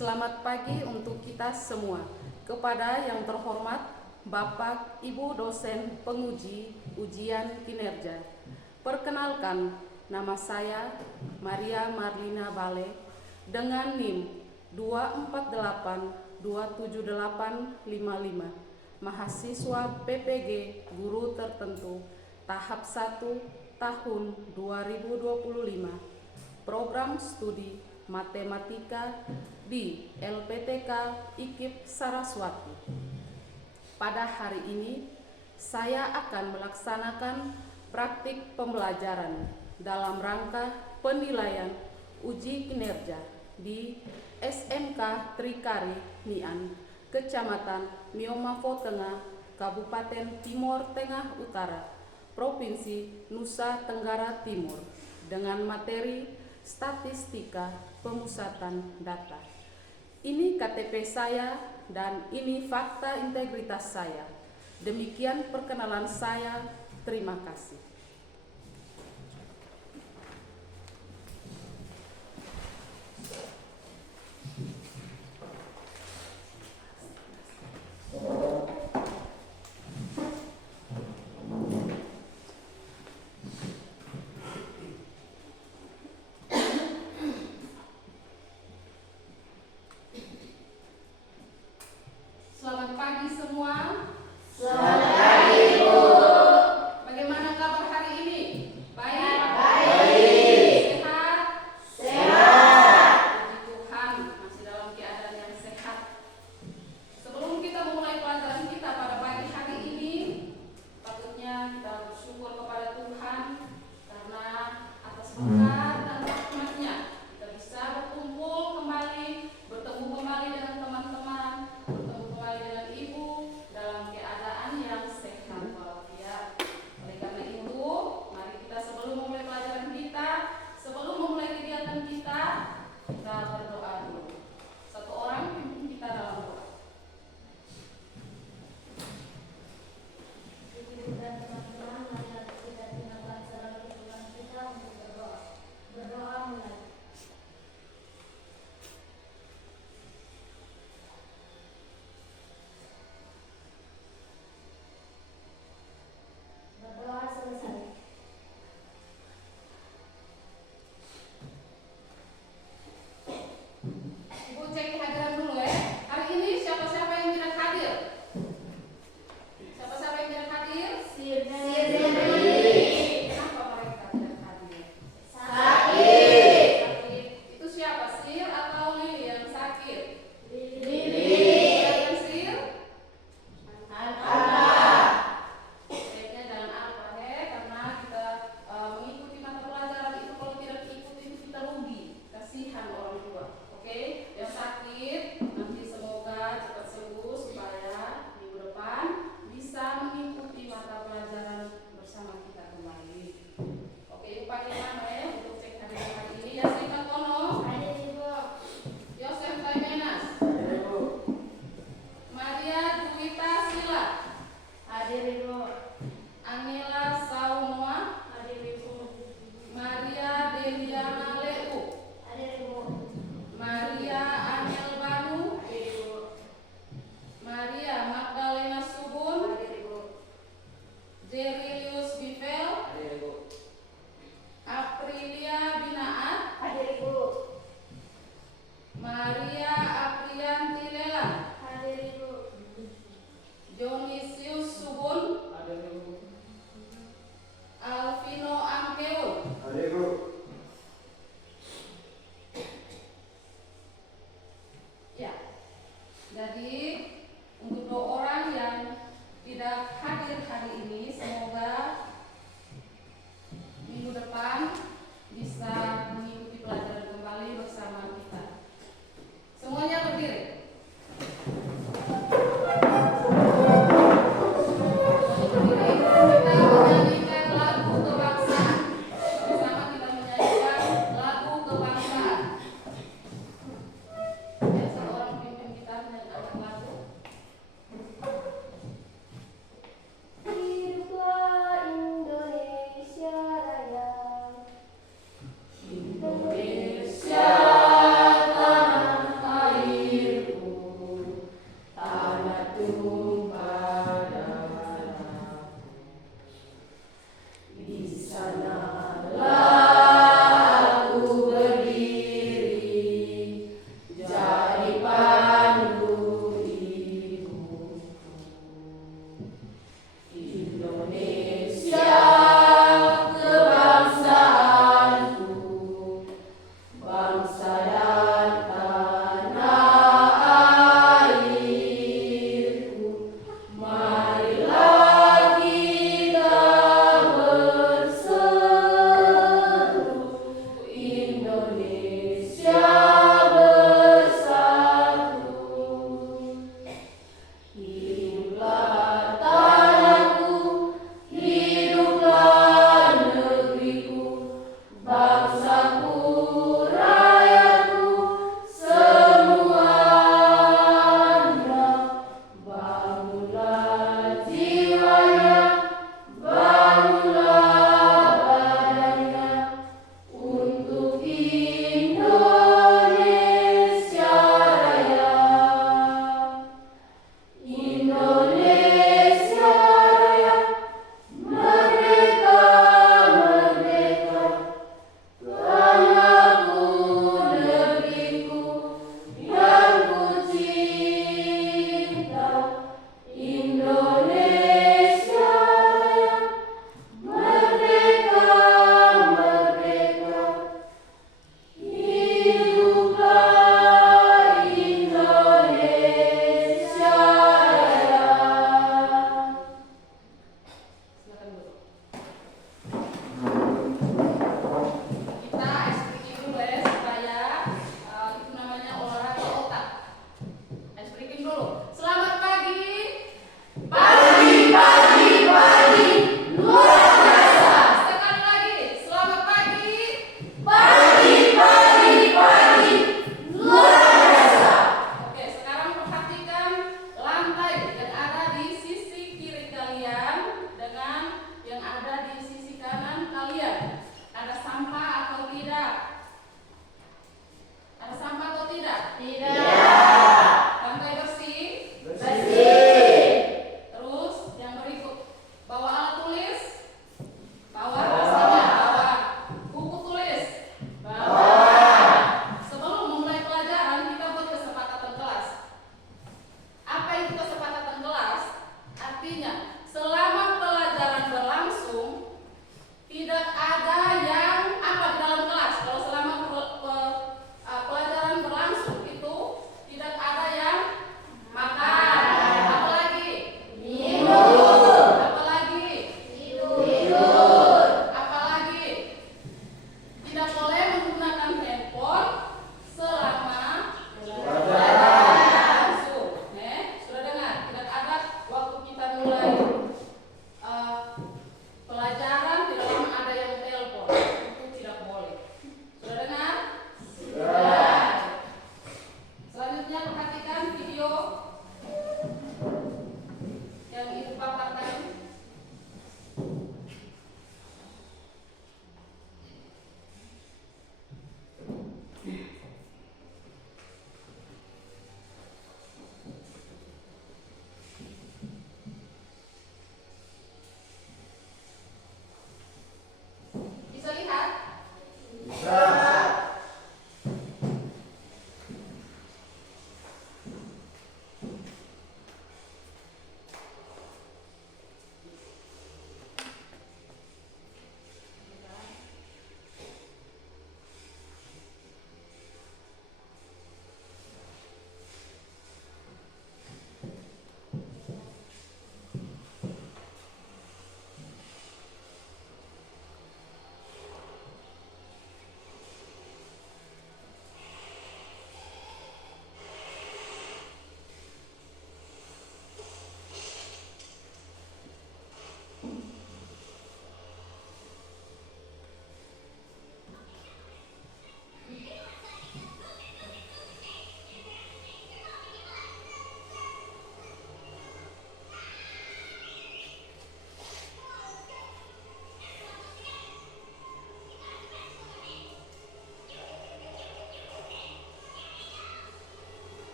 Selamat pagi untuk kita semua. Kepada yang terhormat Bapak Ibu dosen penguji ujian kinerja. Perkenalkan, nama saya Maria Marlina Bale dengan NIM 2482785, mahasiswa PPG Guru Tertentu tahap 1 tahun 2025, program studi Matematika di LPTK IKIP Saraswati. Pada hari ini, saya akan melaksanakan praktik pembelajaran dalam rangka penilaian uji kinerja di SMK Trikari Nian, Kecamatan Miomafo Tengah, Kabupaten Timor Tengah Utara, Provinsi Nusa Tenggara Timur, dengan materi statistika pemusatan data. Ini KTP saya dan ini fakta integritas saya. Demikian perkenalan saya. Terima kasih. Selamat pagi semua. Selamat pagi, Bu. Bagaimana kabar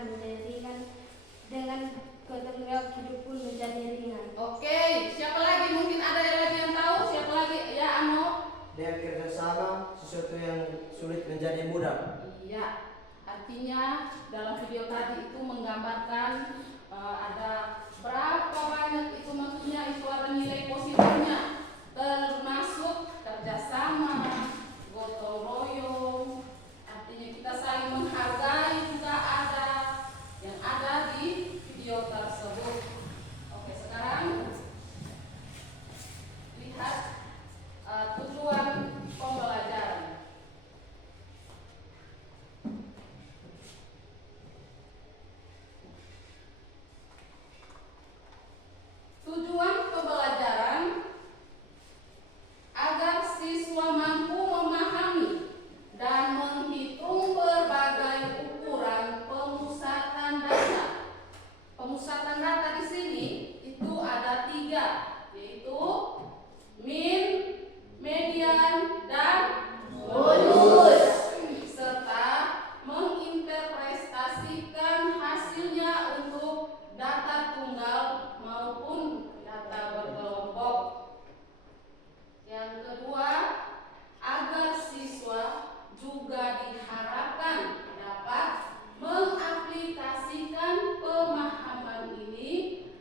beban menjadi ringan, dengan gotong royong hidup pun menjadi ringan. Oke, siapa lagi? Mungkin ada yang lagi yang tahu? Siapa lagi? Ya, Ano. Dengan kerjasama, sesuatu yang sulit menjadi mudah. Iya, artinya dalam video tadi itu menggambarkan ada berapa banyak itu, maksudnya itu ada nilai positifnya, termasuk kerjasama, gotong royong, artinya kita saling menghargai juga ada yang ada di video tersebut. Oke, sekarang lihat tujuan pembelajaran. Tujuan pembelajaran agar siswa mampu memahami dan menghitung berbagai ukuran pemusatan data. Pemusatan data di sini itu ada 3, yaitu min, median, dan modus, serta menginterpretasikan hasilnya untuk data tunggal maupun data berkelompok. Yang kedua, agar siswa juga diharapkan dapat mengaplikasikan pemahaman ini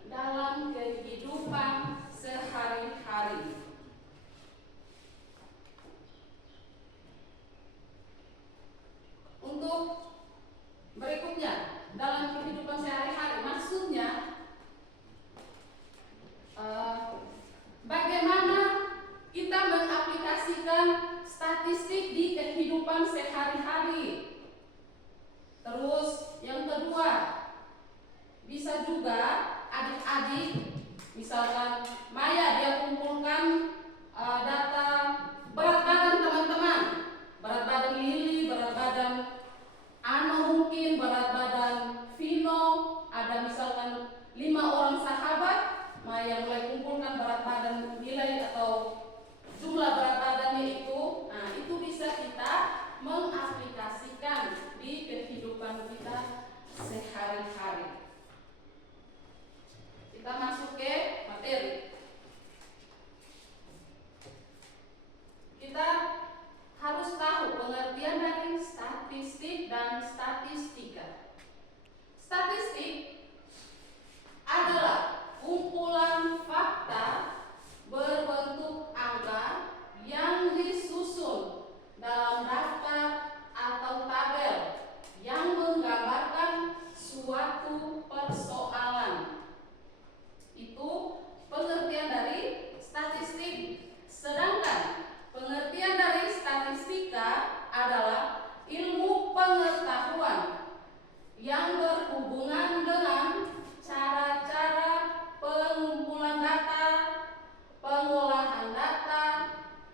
dalam kehidupan sehari-hari. Untuk berikutnya, dalam kehidupan sehari-hari, maksudnya bagaimana kita mengaplikasikan statistik di kehidupan sehari-hari. Terus yang kedua, bisa juga adik-adik, misalkan Maya dia kumpulkan data berat badan teman-teman, berat badan Lili, berat badan Ano, mungkin berat badan Vino, ada misalkan 5 orang sahabat, Maya mulai kumpulkan berat badan nilai atau jumlah berat badannya itu. Nah, itu bisa kita mengaplikasikan di kehidupan kita sehari-hari. Kita masuk ke materi. Kita harus tahu pengertian dari statistik dan statistika. Statistik adalah kumpulan fakta berbentuk angka yang disusun dalam daftar atau tabel yang menggambarkan suatu persoalan. Itu pengertian dari statistik. Sedangkan pengertian dari statistika adalah ilmu pengetahuan yang berhubungan dengan cara-cara pengumpulan data, pengolahan data,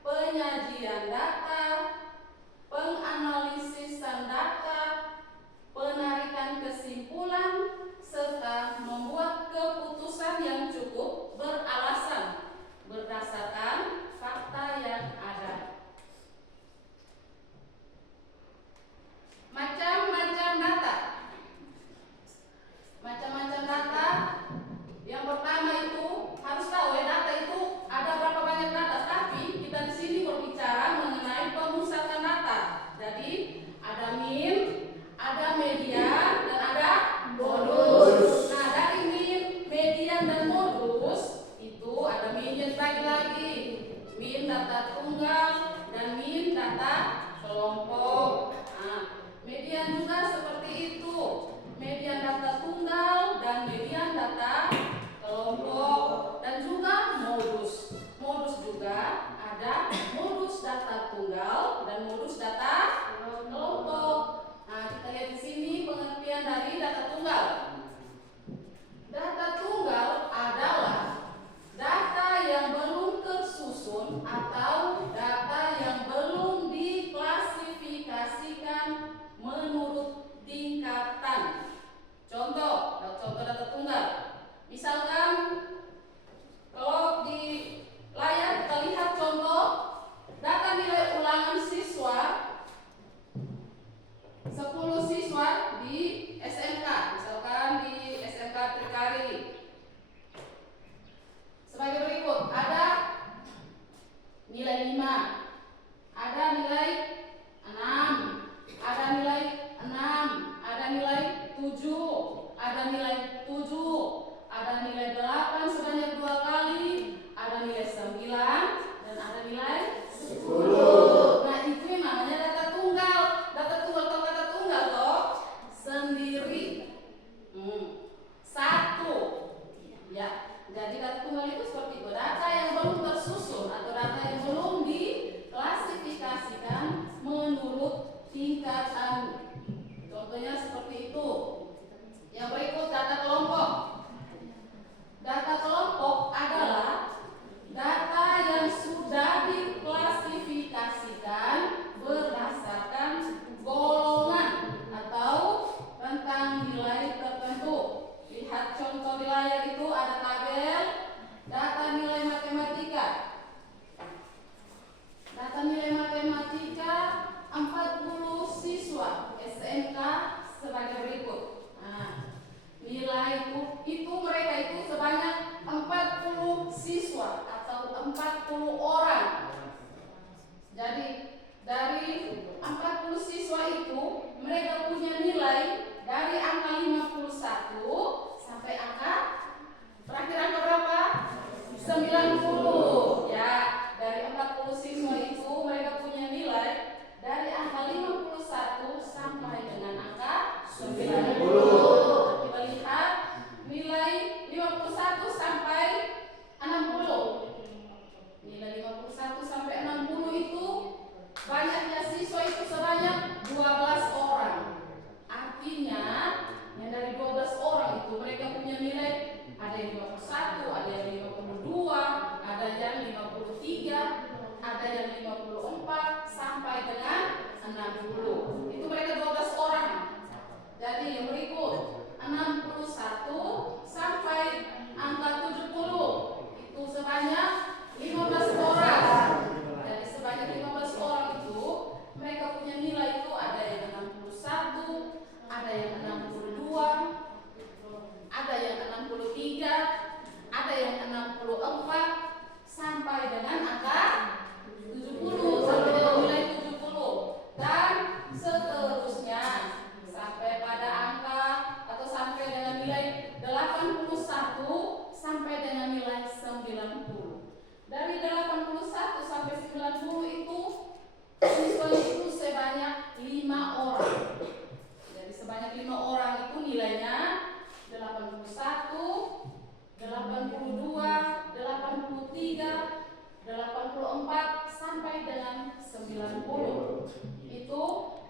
penyajian data, penganalisisan data, penarikan kesimpulan, serta membuat keputusan yang cukup beralasan berdasarkan fakta yang ada. Macam-macam data. Macam-macam data. Yang pertama itu harus tahu ya, data itu ada berapa banyak data. Tapi kita di sini berbicara mengenai pemusatan data. Jadi ada min, ada median, dan ada modus. Nah, dari min, median, dan modus itu ada minnya dibagi lagi. Min data tunggal dan min data kelompok. Nah, median juga seperti itu. Median data tunggal dan median data kelompok, dan juga modus. Modus juga ada modus data tunggal dan modus data kelompok. Nah, kita lihat di sini pengertian dari data tunggal. Data tunggal adalah data yang belum tersusun atau data yang belum diklasifikasikan menurut tingkatan. Contoh data tunggal. Misalkan kalau di layar kita lihat contoh data nilai ulangan siswa, 10 siswa di SMK. Jadi data tunggal itu seperti itu, data yang belum tersusun atau data yang belum diklasifikasikan menurut tingkatan. Contohnya seperti itu. Yang berikut data kelompok. Data kelompok adalah data yang sudah diklasifikasikan berdasarkan golongan atau tentang nilai tertentu. Lihat contoh di layar itu ada tabel data nilai matematika. Data nilai matematika 40 siswa SMK sebagai berikut. Nah, nilai itu mereka itu sebanyak 40 siswa atau 40 orang. Jadi dari 40 siswa itu mereka punya nilai dari angka 51 sampai angka terakhir angka berapa? 90. Ya, dari 40 siswa itu mereka punya nilai dari angka 51 sampai dengan angka 90. Kita lihat nilai 51 sampai 60. Nilai 51 sampai 60 itu banyaknya siswa itu sebanyak 12 orang. Artinya yang dari 12 orang itu mereka punya nilai ada yang 51, ada yang 52, ada yang 53, ada yang 54 sampai dengan 60. Itu mereka 12 orang. Jadi yang berikut 61 sampai angka 70 itu sebanyak 15 orang. Jadi sebanyak 15 orang itu mereka punya nilai itu ada yang 61, ada yang 62, ada yang 63, ada yang 64 sampai dengan angka 70 sampai dengan nilai 70 dan seterusnya sampai pada angka atau sampai dengan nilai 81 sampai dengan nilai 90. Dari 81 sampai 90 itu siswa itu sebanyak 5 orang. Jadi sebanyak 5 orang itu nilainya 81, 82, 83, 84 sampai dengan 90. Itu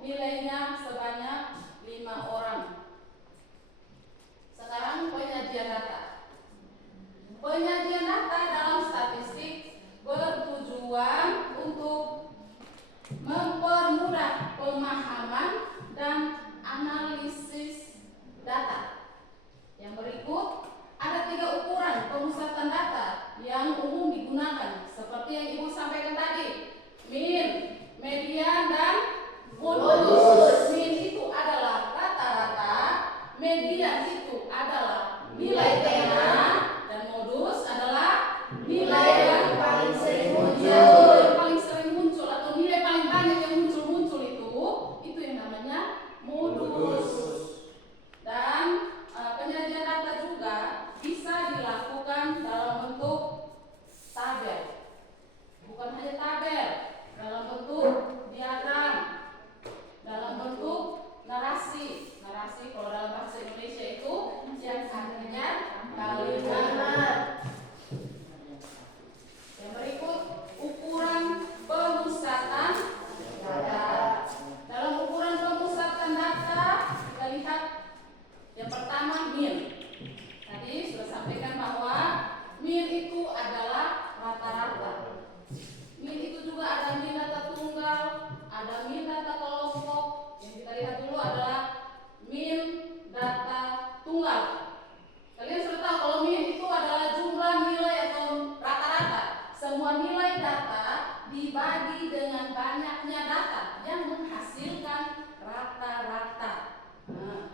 nilainya sebanyak 5 orang. Sekarang penyajian data. Penyajian data dalam statistik bertujuan untuk mempermudah pemahaman dan analisis data. Yang berikut ada 3 ukuran pemusatan data yang umum digunakan seperti yang Ibu sampaikan tadi. Min, median, dan modus. Min itu adalah rata-rata, median itu adalah nilai tengah, dan modus adalah nilai yang paling sering muncul. Yang paling sering muncul atau nilai paling banyak yang muncul itu yang namanya modus. Dan penyajian data juga bisa dilakukan dalam bentuk tabel. Bukan hanya tabel, dalam bentuk diagram, dalam bentuk narasi. Narasi kalau dalam bahasa Indonesia itu yang akhirnya kalimat. Yang berikut ukuran pemusatan data. Dalam ukuran pemusatan data kita lihat yang pertama min. Tadi sudah sampaikan bahwa min itu adalah rata-rata. Min itu juga ada min data tunggal, ada min data kelompok. Yang kita lihat dulu adalah min data tunggal. Kalian sudah tahu kalau min itu adalah jumlah nilai atau rata-rata. Semua nilai data dibagi dengan banyaknya data yang menghasilkan rata-rata. Nah,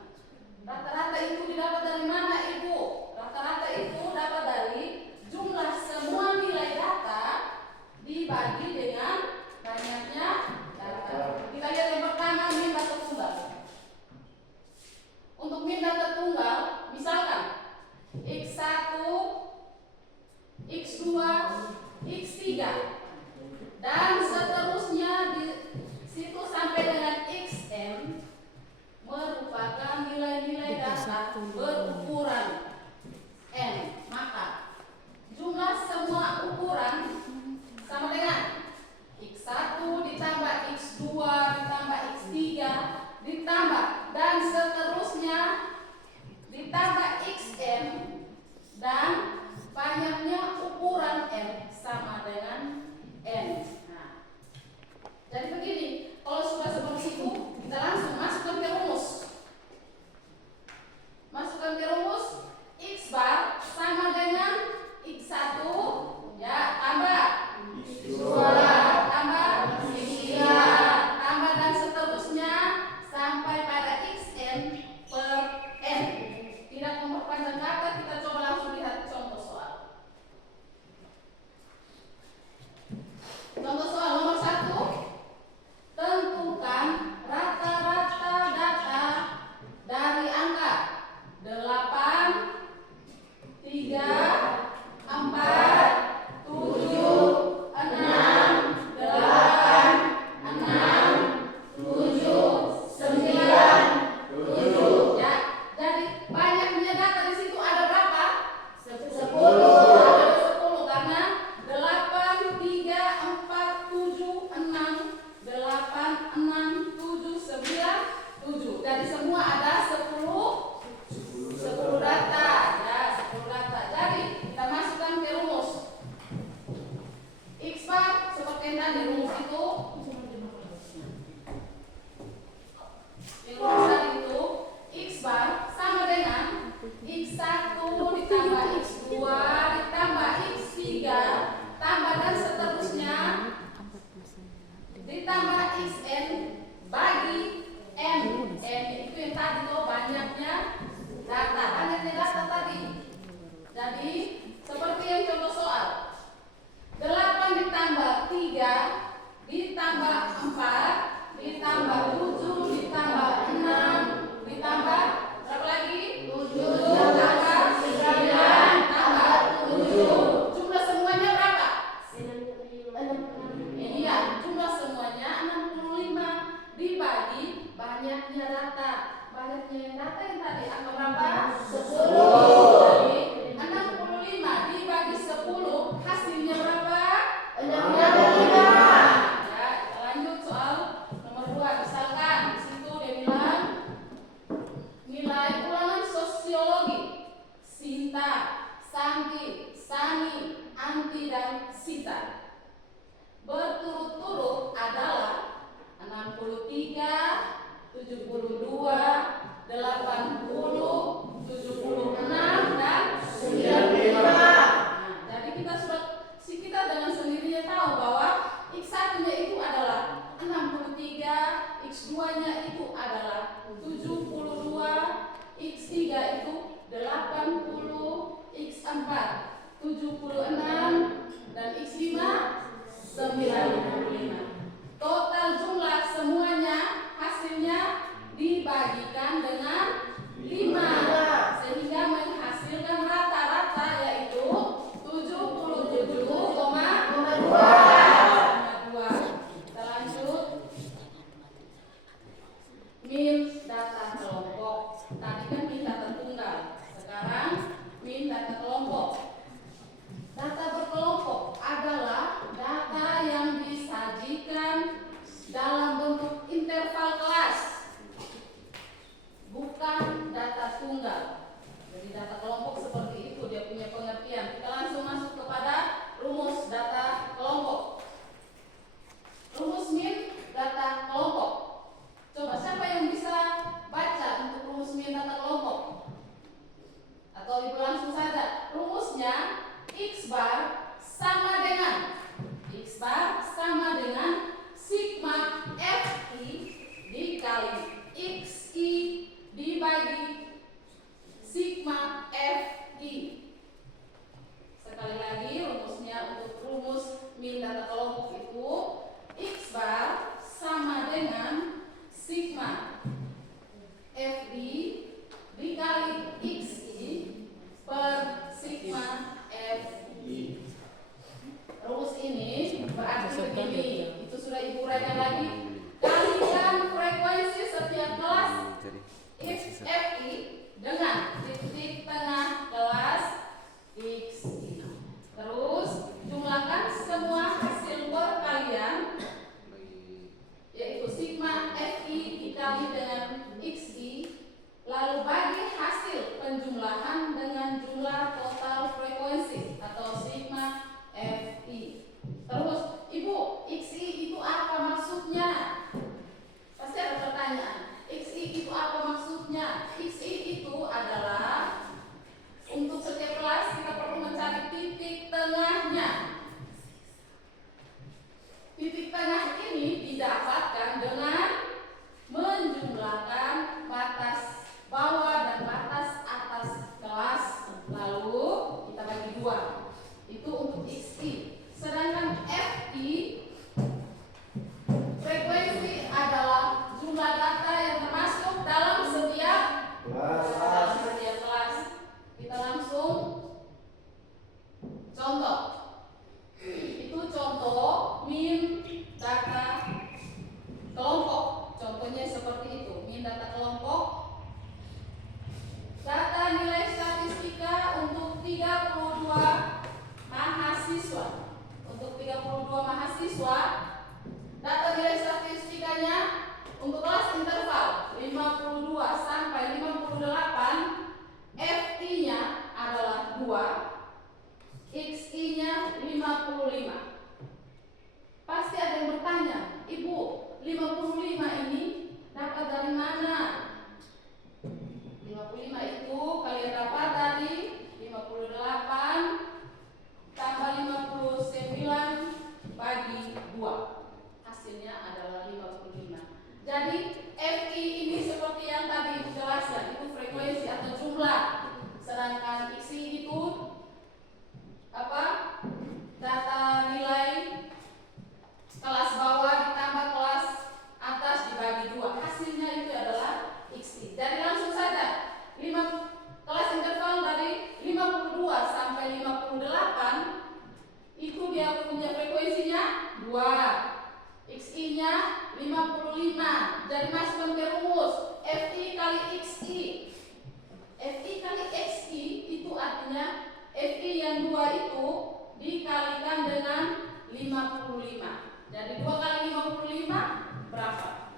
rata-rata itu didapat dari mana, Ibu? Rata-rata itu dapat dari jumlah semua nilai data dibagi dengan banyaknya data. Kita lihat yang pertama, min data tunggal. Untuk min data tunggal, misalkan X1, X2, X3 dan seterusnya di situ sampai dengan Xn merupakan nilai-nilai data berukuran n. Maka tadi kita masukkan ke rumus. X bar seperti yang tadi rumus itu. Yang rumus tadi itu X bar sama dengan X1 ditambah X2 ditambah X3 tambah dan seterusnya ditambah Xn bagi N. N itu yang tadi tuh banyaknya data tadi. Jadi seperti yang contoh soal 8 ditambah 3 ditambah 4 ditambah 7 ditambah 6 ditambah berapa lagi? 7 tambah 9 tambah 7. Jumlah semuanya berapa? 65. Iya, jumlah semuanya 65 dibagi banyaknya data. Banyaknya data yang tadi angka berapa? 10. Jadi 65 dibagi 10 hasilnya berapa? 65. Ya, kita lanjut soal nomor 2. Misalkan di situ dia bilang nilai ulangan sosiologi Sinta, Santi, Sani, Anti dan Sita berturut-turut adalah 63, 72, 80, 76 dan 95. Nah, jadi kita dengan sendirinya tahu bahwa X1-nya itu adalah 63, X2-nya itu adalah 72, X3 itu 80, X4 76 dan X5 95. Total jumlah semuanya hasilnya dibagikan dengan 5 sehingga menghasilkan rata-rata yaitu 77,2. Kita lanjut. Min data kelompok. Tadi kan min data tunggal. Sekarang min data kelompok. Data berkelompok adalah data yang disajikan dalam bentuk interval kelas, bukan data tunggal. Jadi data kelompok seperti itu dia punya pengertian. Kita langsung masuk kepada rumus data kelompok. Rumus min data kelompok. Coba siapa yang bisa baca untuk rumus min data kelompok? Atau ibu langsung saja. Rumusnya X bar sama dengan sigma Fi dikali Xi dibagi sigma Fi. Sekali lagi rumusnya untuk rumus min data kelompok itu X bar sama dengan sigma Fi dikali Xi per sigma Fi. Rumus ini berarti begini, itu sudah ibu uraikan lagi. Kalikan frekuensi setiap kelas Fi dengan titik tengah kelas Xi. Terus jumlahkan semua hasil perkalian yaitu sigma Fi dikali dengan Xi, lalu bagi hasil penjumlahan dengan jumlah total frekuensi atau sigma Fi. Terus, ibu, Xi itu apa maksudnya? Pasti ada pertanyaan. Xi itu apa maksudnya? Xi itu adalah untuk setiap kelas kita perlu mencari titik tengahnya. Titik tengah ini didapatkan dengan menjumlahkan batas bawah dan batas atas kelas, lalu kita bagi 2. Itu untuk Xi. Sedangkan Fi frekuensi adalah jumlah data yang termasuk dalam setiap kelas. Kita langsung contoh. Itu contoh min data kelompok. Contohnya seperti itu. Min data kelompok. Data nilai statistika untuk 32 mahasiswa. Untuk 32 mahasiswa, data nilai statistikanya untuk kelas interval 52 sampai 58, Fi-nya adalah 2, XI-nya 55. Pasti ada yang bertanya, Ibu, 55 ini dapat dari mana? 55 itu kalian dapat dari 58 tambah 59 bagi 2. Hasilnya adalah 55. Jadi FI ini seperti yang tadi Ibu jelaskan, itu frekuensi atau jumlah. Sedangkan XI itu apa? Data nilai kelas bawah ditambah kelas atas dibagi 2. Hasilnya itu adalah XI. Jadi langsung saja 5 kelas interval dari 52 sampai 58 itu dia punya frekuensinya 2. XI-nya 55. Jadi masukkan ke rumus FI kali XI. FI kali XI itu artinya FI yang 2 itu dikalikan dengan 55. Jadi 2 kali 55 berapa?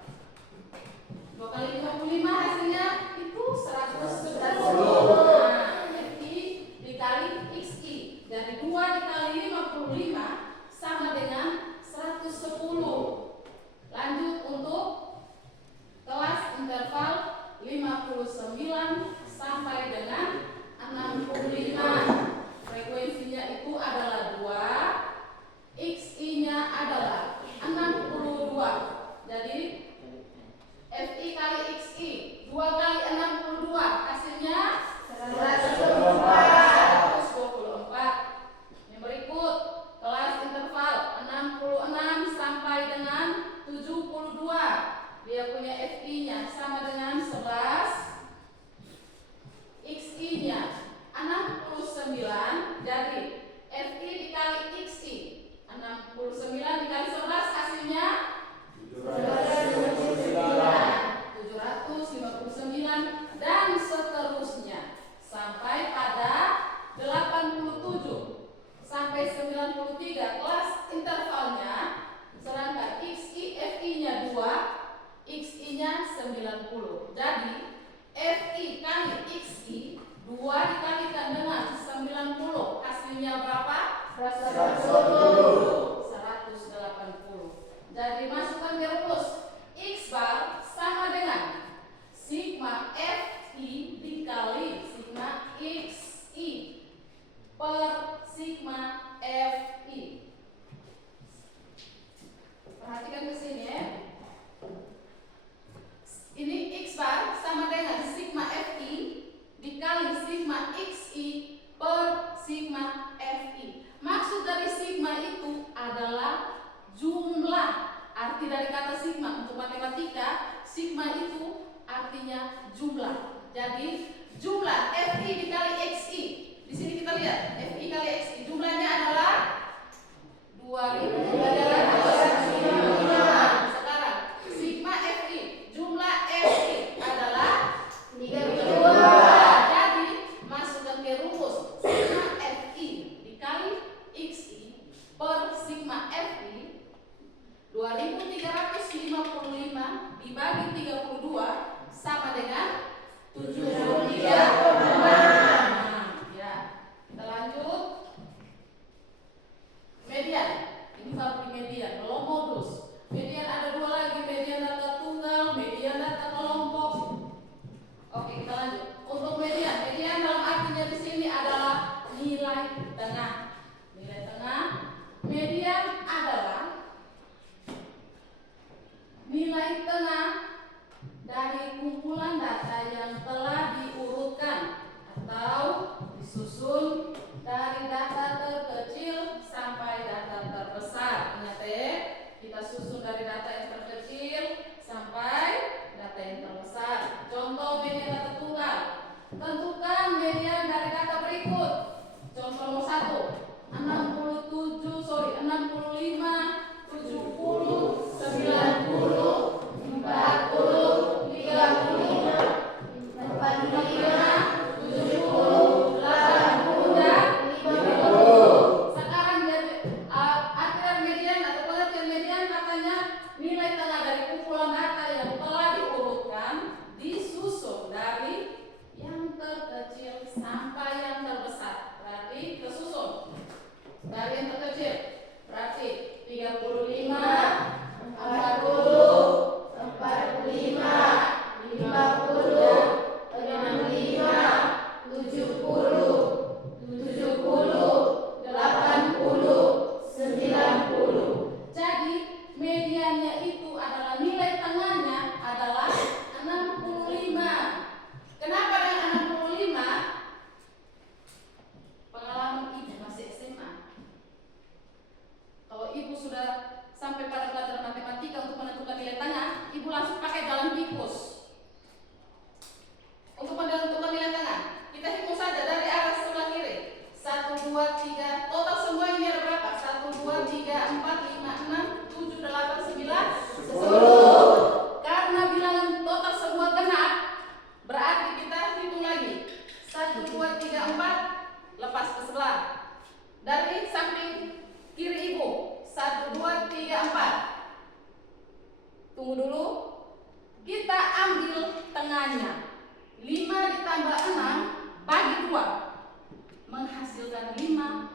2 kali 55 hasilnya itu 110. Nah, FI dikali XI. Jadi 2 dikali 55 sama dengan 110. Lanjut untuk kelas interval 59 sampai dengan 65. Frekuensinya itu adalah 2, XI-nya adalah 62. Jadi FI kali XI 2 kali 62 hasilnya 124. Yang berikut kelas interval 66 sampai dengan 72. Dia punya FI-nya sama dengan 11, XI-nya 69. Jadi FI dikali XI 69 dikali 11 hasilnya 759 dan seterusnya sampai pada 87 sampai 93 kelas intervalnya. Sedangkan XI FI-nya 2, XI-nya 90. Jadi FI kali XI 2 dikalikan dengan 90 hasilnya berapa? 180. Jadi masukkan ke rumus X bar sama dengan sigma FI dikali sigma XI per sigma FI. Perhatikan ke sini ya. Ini X bar sama dengan sigma FI dikali sigma XI per sigma FI. Maksud dari sigma itu adalah jumlah. Arti dari kata sigma untuk matematika, sigma itu artinya jumlah. Jadi jumlah FI dikali XI. Di sini kita lihat FI kali XI jumlahnya adalah 2355. Sekarang sigma FI jumlah FI adalah 32. Jadi masukkan ke rumus sigma FI dikali XI per sigma FI 2355 dibagi 32 sama dengan 73,5. Ya, kita lanjut. Median. Ini baru di median, belum modus. Median ada 2 lagi, median data tunggal, median data kelompok. Oke, kita lanjut. Untuk median, median dalam artinya di sini adalah nilai tengah. Nilai tengah. Median adalah nilai tengah dari kumpulan data yang telah diurutkan atau disusun dari data terkecil sampai data terbesar. Ingat ya, kita susun dari data yang terkecil sampai data yang terbesar. Contoh median data tunggal. Tentukan median dari data berikut. Contoh nomor 1, 65, 70, 90, 40, 35, 45, 70, 80, dan 50. Dari yang terkecil berarti 35, 40, 45, 50, 65, 70, 80, 90. Jadi mediannya itu adalah nilai tengahnya adalah 65. Kenapa dengan 65? Pengalaman ibu masih SMA. Kalau ibu sudah sampai pada pelajaran matematika untuk menentukan nilai tengah, ibu langsung pakai jalan tikus. Untuk menentukan nilai tengah, kita hitung saja dari arah sebelah kiri. 1, 2, 3, total semua ini ada berapa? 1, 2, 3, 4, 5, 6, 7, 8, 9, 10. Karena bilangan total semua genap, berarti kita hitung lagi. 1, 2, 3, 4, lepas ke sebelah. Dari samping kiri ibu, 1, 2, 3, 4. Tunggu dulu. Kita ambil tengahnya. 5 ditambah 6 bagi 2 menghasilkan 5,5.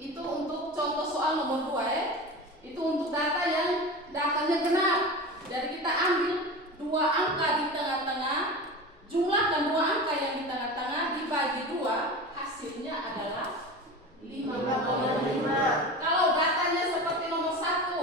Itu untuk contoh soal nomor 2 ya. Itu untuk data yang datanya genap. Jadi kita ambil 2 angka di tengah-tengah, jumlahkan 2 angka yang di tengah-tengah dibagi 2, hasilnya adalah 5,5. Kalau datanya seperti nomor 1,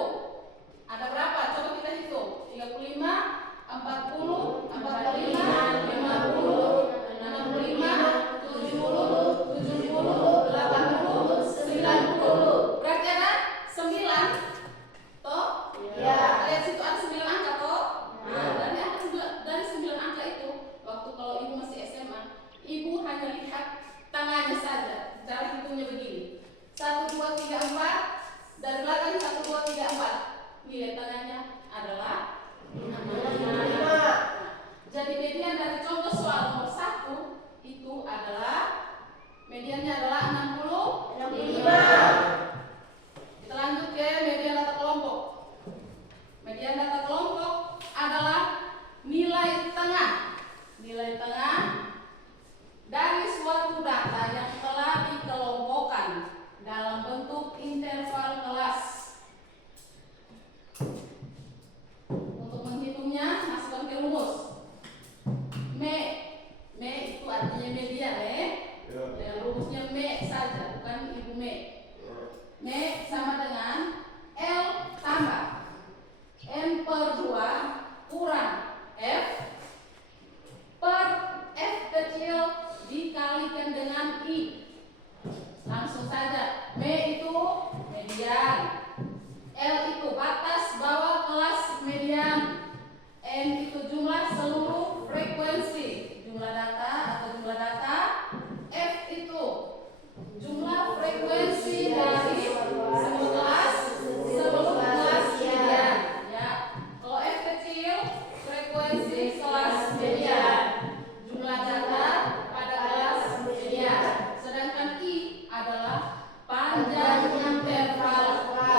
ada berapa? Coba kita hitung. 35, 40, 45, 50, 65, 70, 80, 90. Berarti ada 9. Toh? Ya. Lihat situ ada 9 angka toh? Nah, dari 9 angka itu, waktu kalau ibu masih SMA, ibu hanya lihat tangannya saja. Cara hitungnya begini. 1, 2, 3, 4. Dari belakang 1, 2, 3, 4. Nilai tengahnya adalah 5. Jadi median dari contoh soal nomor 1 itu adalah mediannya adalah 65. Kita lanjut ke median data kelompok. Median data kelompok adalah nilai tengah. Nilai tengah dari suatu data yang telah dikelompokkan dalam bentuk interval kelas. Untuk menghitungnya, masukkan ke rumus. Me itu artinya median Yang rumusnya me saja, bukan ibu me. Me sama dengan L tambah N per 2 kurang F per F kecil dikalikan dengan I. Langsung saja. Me itu median, L itu batas bawah kelas median, N itu jumlah seluruh frekuensi, jumlah data atau jumlah data, F itu jumlah frekuensi dari seluruh kelas median. Ya, kalau F kecil frekuensi kelas median, jumlah data pada kelas median. Sedangkan I adalah panjang interval kelas.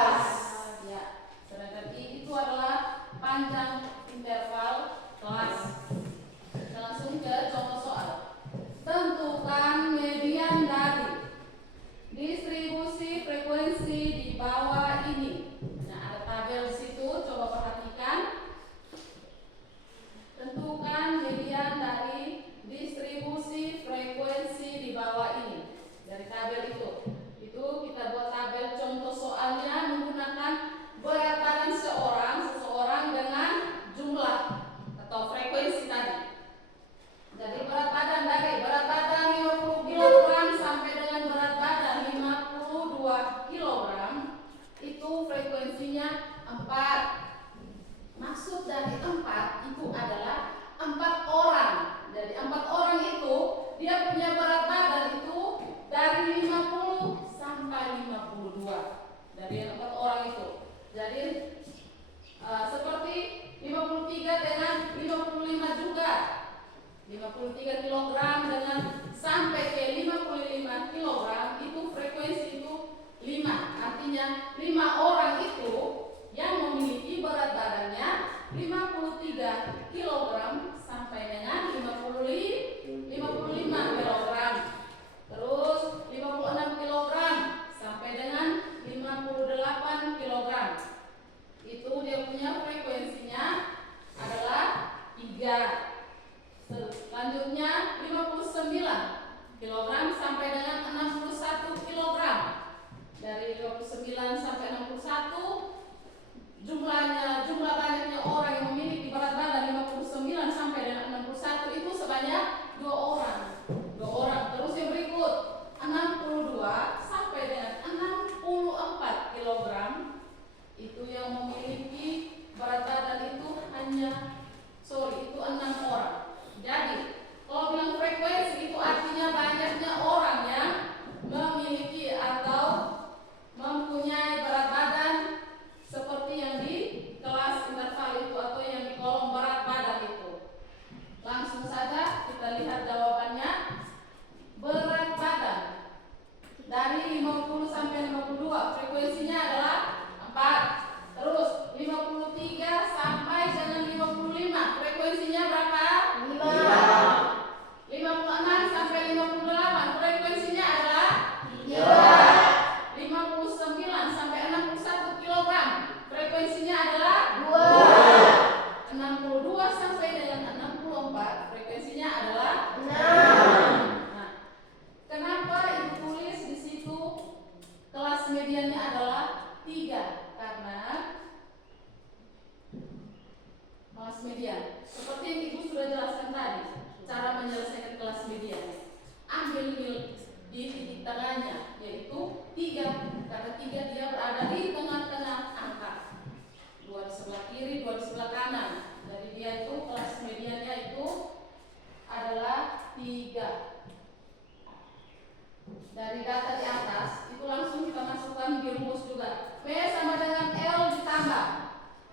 Dari data di atas itu langsung kita masukkan di rumus juga. P sama dengan L ditambah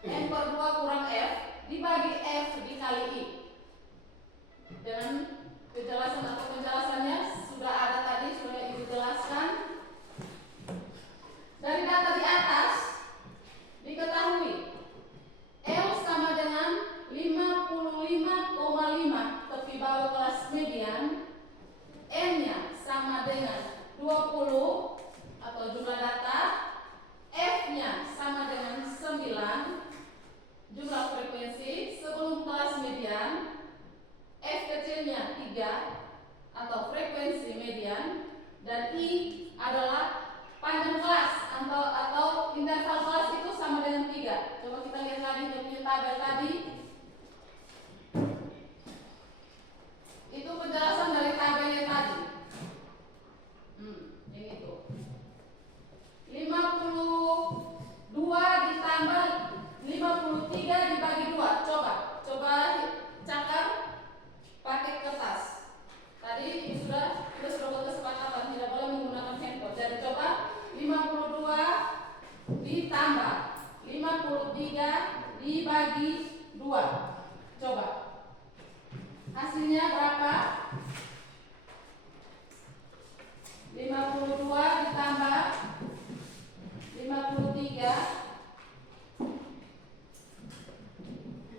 N per 2 kurang F dibagi F dikali I. Dengan penjelasan atau penjelasannya sudah ada tadi, sudah Ibu jelaskan. Dari data di atas diketahui L sama dengan 55,5 tepi bawah kelas median, N-nya sama dengan 20 atau jumlah data, F-nya sama dengan 9 jumlah frekuensi sebelum kelas median, F kecilnya 3 atau frekuensi median, dan I adalah panjang kelas atau interval kelas itu sama dengan 3. Coba kita lihat lagi di tabel tadi. Itu penjelasan dari tabelnya tadi. Ini tuh 52 ditambah 53 dibagi 2. Coba cakar pakai kertas. Tadi kita sudah buat kesepakatan tidak boleh menggunakan handphone. Jadi coba 52 ditambah 53 dibagi 2. Coba hasilnya berapa? 52 ditambah 53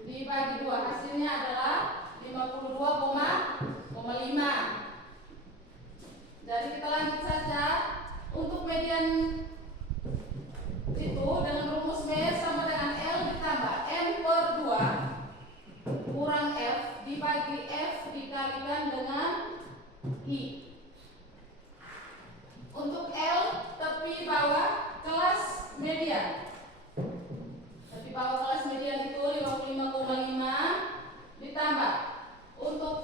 dibagi 2, hasilnya adalah 52,5. Jadi kita lanjut saja. Untuk median itu dengan rumus B sama dengan L ditambah N per 2 kurang F dibagi F dikalikan dengan I. Untuk L tepi bawah kelas median. Tepi bawah kelas median itu 55,5 ditambah untuk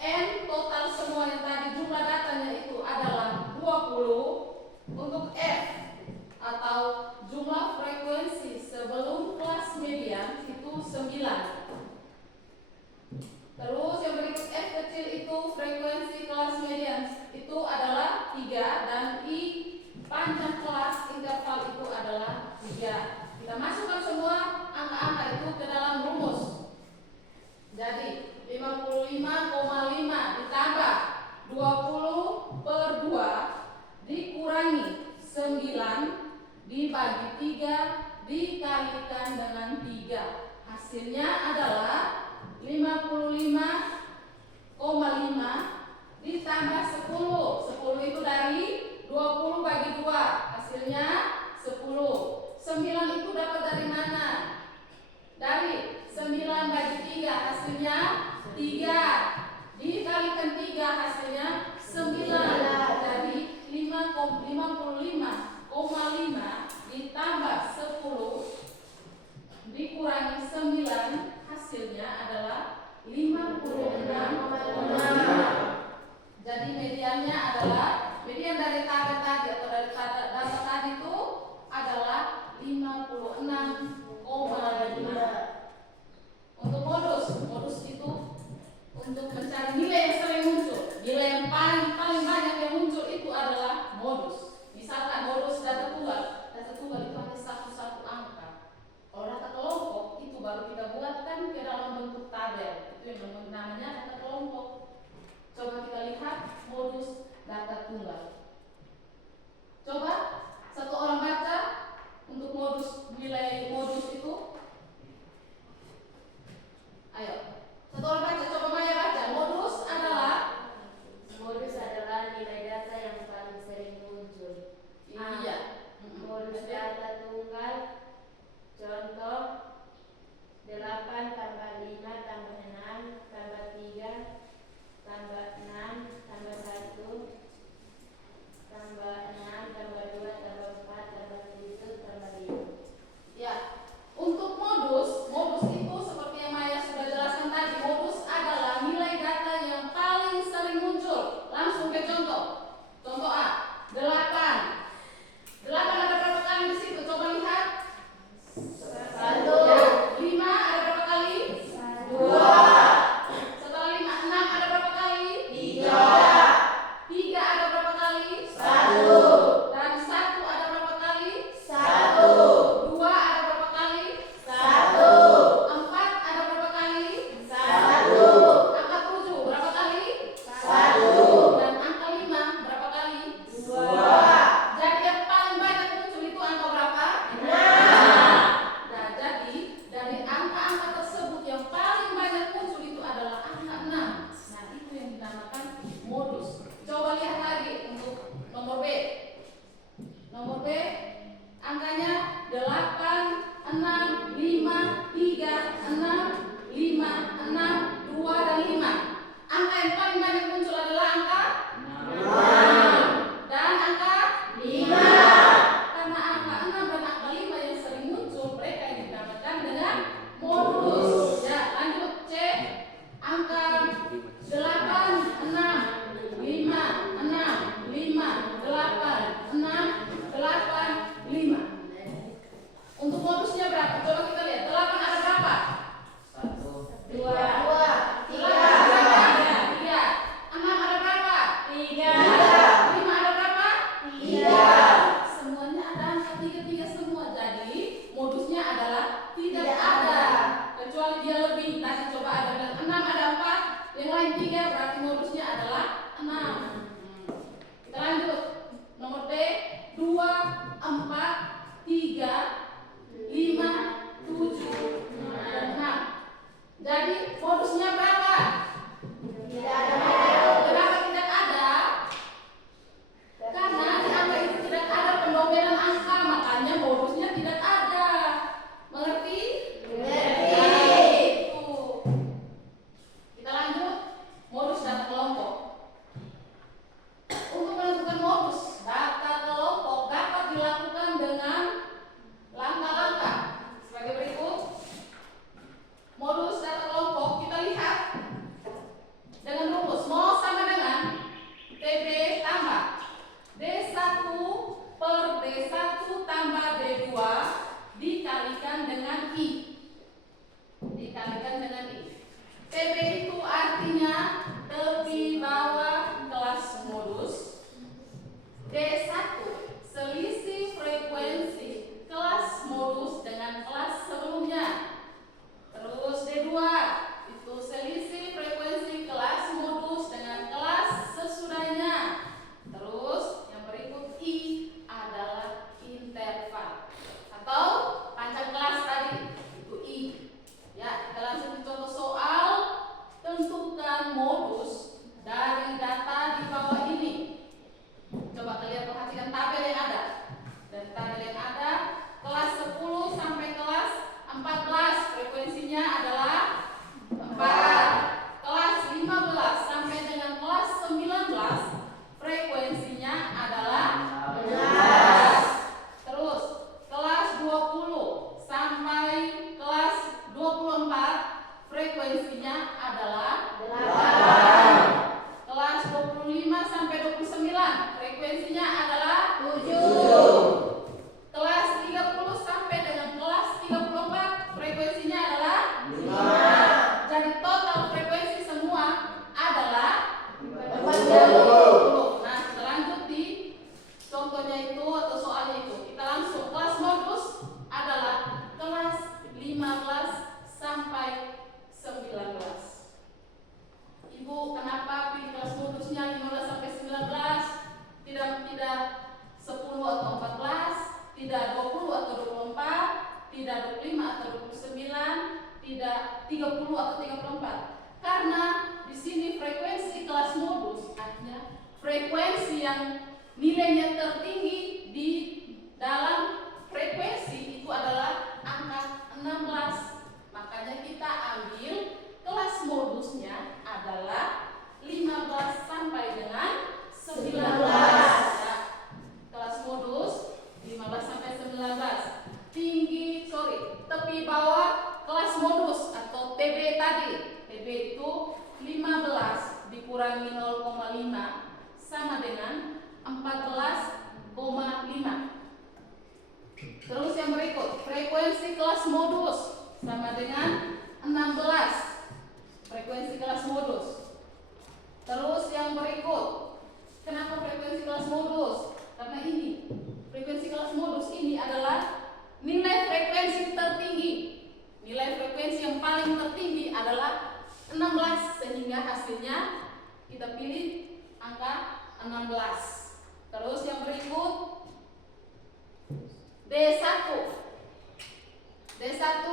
N total semua yang tadi jumlah datanya itu adalah 20. Untuk F atau jumlah frekuensi sebelum kelas median itu 9. Terus yang berikut F kecil itu frekuensi kelas median itu adalah 3 dan I panjang kelas interval itu adalah 3. Kita masukkan semua angka-angka itu ke dalam rumus. Jadi 55,5 ditambah 20 per 2 dikurangi 9 dibagi 3 dikalikan dengan 3. Hasilnya adalah 55,5 ditambah 10. 10 itu dari 20 bagi 2, hasilnya 10. 9 itu dapat dari mana? Dari 9 bagi 3, hasilnya 3 dikalikan 3, hasilnya 9. Dari 55,5 ditambah 10 dikurangi 9, hasilnya adalah 56,5. Jadi mediannya adalah, median dari tabel tadi atau dari data tadi itu adalah 56,5. Untuk modus itu untuk mencari nilai yang sering muncul, nilai yang paling banyak yang muncul itu adalah modus. Misalkan modus data tunggal itu hanya satu angka. Kalau data kelompok itu baru kita buatkan ke dalam bentuk tabel, itu yang namanya data kelompok. Coba kita lihat modus data tunggal. Coba satu orang baca untuk nilai modus itu. Ayo, satu orang baca, coba Maya baca. Modus adalah nilai data yang paling sering muncul. iya. Modus data tunggal. Contoh 8 tambah 5 tambah 6 tambah 3 tambah 6 tambah 1 frekuensinya adalah 7. Kelas 30 sampai dengan kelas 34 frekuensinya adalah 5. Jadi total frekuensi semua adalah 40. Nah, kita lanjut di contohnya itu atau soalnya itu. Kita langsung kelas modus adalah kelas 15 sampai 19. Ibu, kenapa pilih kelas modusnya 15 sampai 19? Tidak 10 atau 14, tidak 20 atau 24, tidak 25 atau 29, tidak 30 atau 34. Karena di sini frekuensi kelas modus artinya frekuensi yang nilainya tertinggi di dalam frekuensi itu adalah angka 16. Makanya kita ambil kelas modusnya adalah 15 sampai dengan 19. Ya. Kelas modus 15 sampai 19. Tepi bawah kelas modus atau TB tadi. TB itu 15 dikurangi 0,5 sama dengan 14,5. Terus yang berikut, frekuensi kelas modus sama dengan 16. Frekuensi kelas modus. Terus yang berikut, kenapa frekuensi kelas modus? Karena ini, frekuensi kelas modus ini adalah nilai frekuensi tertinggi. Nilai frekuensi yang paling tertinggi adalah 16, sehingga hasilnya kita pilih angka 16. Terus yang berikut, D1. D1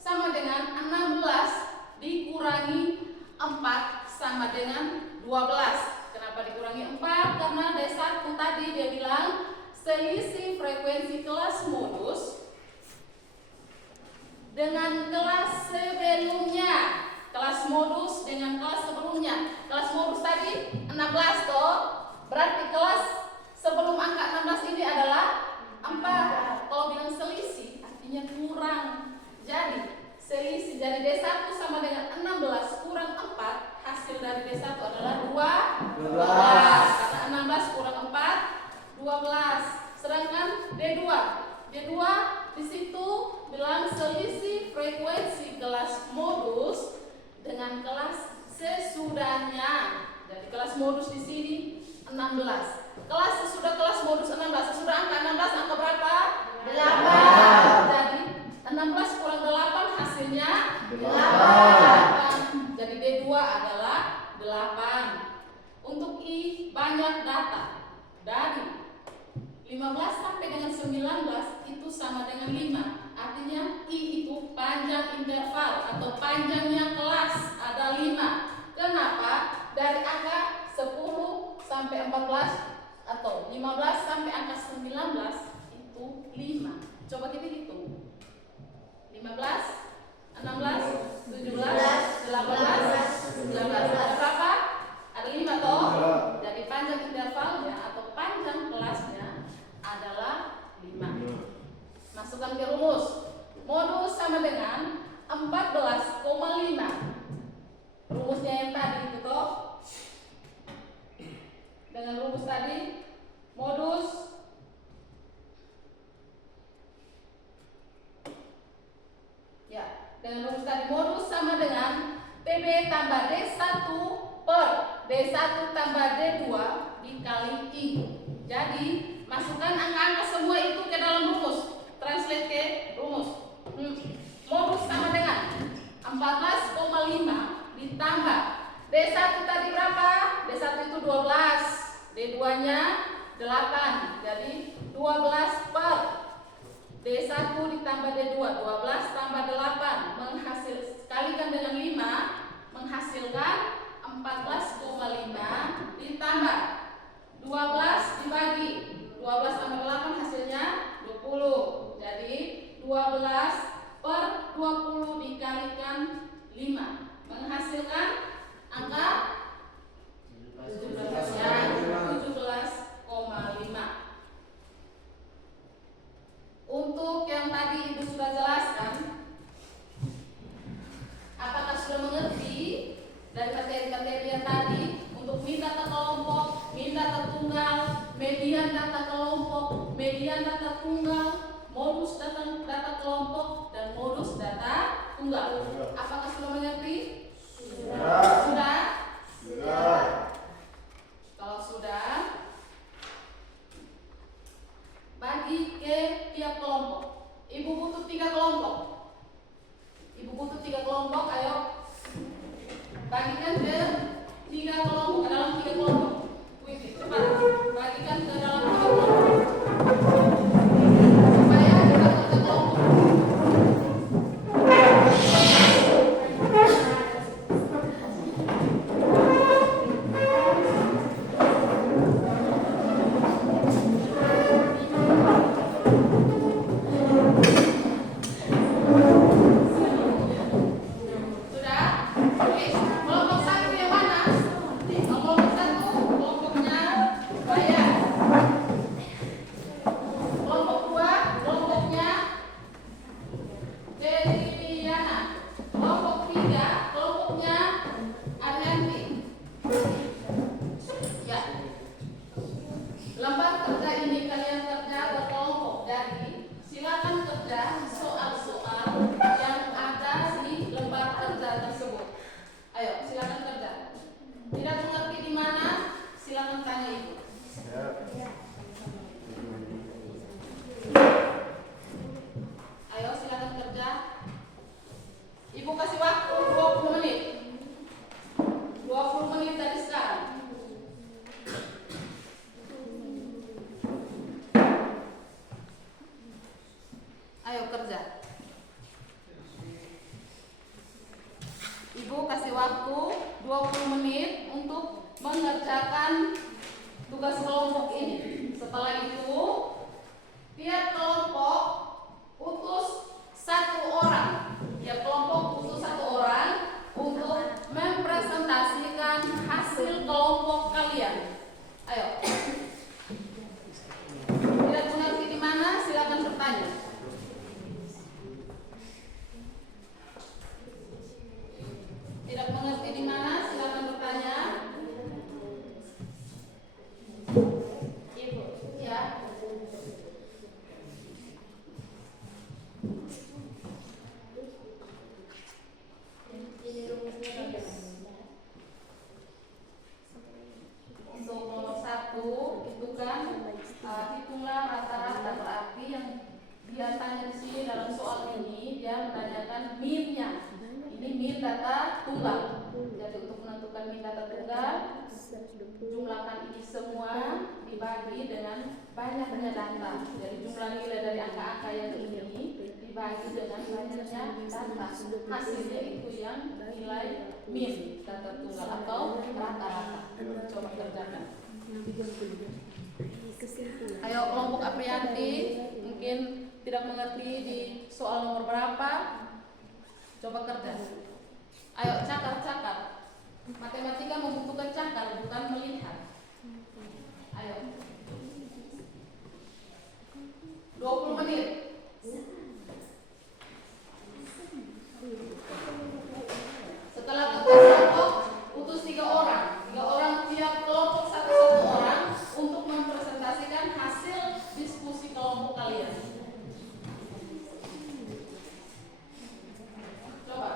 sama dengan 16 dikurangi 4 sama dengan 12. Kenapa dikurangi 4? Karena D1 tadi dia bilang selisih frekuensi kelas modus dengan kelas sebelumnya. Kelas modus dengan kelas sebelumnya. Kelas modus tadi 16 toh. Berarti kelas sebelum angka 16 ini adalah 4. Kalau bilang selisih artinya kurang. Jadi selisih dari D1 sama dengan 16 kurang 4, hasil dari D1 adalah 12. Karena 16 kurang 4 12. Sedangkan D2 di situ bilang selisih frekuensi kelas modus dengan kelas sesudahnya. Jadi kelas modus di sini 16. Kelas sesudah kelas modus 16. Sesudah angka 16 angka berapa? 8. Jadi 16 kurang 8 hasilnya 8. Jadi D2 adalah 8. Untuk I banyak data. Dari 15 sampai dengan 19 itu sama dengan 5. Artinya I itu panjang interval atau panjangnya kelas ada 5. Kenapa? Dari angka 10 sampai 14 atau 15 sampai angka 19 itu 5. Coba kita hitung. 15, 16, 17, 18, 19. Ada berapa? Ada 5 toh. Jadi panjang intervalnya atau panjang kelasnya adalah 5. Masukkan ke rumus. Modus sama dengan 14,5. Rumusnya yang tadi itu toh. Dengan rumus tadi, modus ya, dengan rumus tadi modus sama dengan TB tambah D1 per D1 tambah D2 dikali I. Jadi masukkan angka-angka semua itu ke dalam rumus. Translate ke rumus. Modus sama dengan 14,5 ditambah D1 tadi berapa? D1 itu 12. D2 nya 8. Jadi 12 per D1 ditambah D2, 12 tambah 8 kalikan dengan 5 menghasilkan 14,5 ditambah 12 dibagi 12 tambah 8 hasilnya 20. Jadi 12 per 20 dikalikan 5 menghasilkan angka 17,5. Untuk yang tadi Ibu sudah jelaskan, apakah sudah mengerti dari materi-materi yang tadi untuk minta ke kelompok, minta ke tunggal, median data kelompok, median data tunggal, modus data kelompok, dan modus data tunggal. Apakah sudah mengerti? Sudah? Kalau sudah, bagi ke tiap kelompok. Ibu butuh 3 kelompok. Ibu butuh 3 kelompok, ayo bagikan ke 3 kelompok, ke dalam 3 kelompok. Wih, cepat, bagikan ke dalam 3 kelompok. Supaya kita kerja kelompok. Ibu kasih waktu 20 menit untuk mengerjakan tugas kelompok ini. Setelah itu, tiap kelompok utus 1 orang. Tiap kelompok utus 1 orang untuk mempresentasikan hasil kelompok kalian. Ayo. Tidak mengerti di mana? Silakan bertanya. Tidak mengerti di mana? Silakan bertanya. Ibu, ya. Untuk nomor 1 itu kan hitunglah rata-rata, berarti yang dia tanya di sini dalam soal ini dia menanyakan min-nya. Ini min data tunggal. Jadi untuk menentukan min data tunggal, jumlahkan ini semua dibagi dengan banyaknya data. Jadi jumlah nilai dari angka-angka yang ini dibagi dengan banyaknya data. Hasilnya itu yang nilai min data tunggal atau rata-rata. Coba kerjakan. Ayo kelompok Aprianti, mungkin tidak mengerti di soal nomor berapa. Coba kerja. Ayo cakar. Matematika membutuhkan cakar, bukan melihat. Ayo. 20 menit. Setelah tugas kelompok, utus 3 orang. 3 orang tiap kelompok 1 orang untuk mempresentasikan hasil diskusi kelompok kalian. Coba.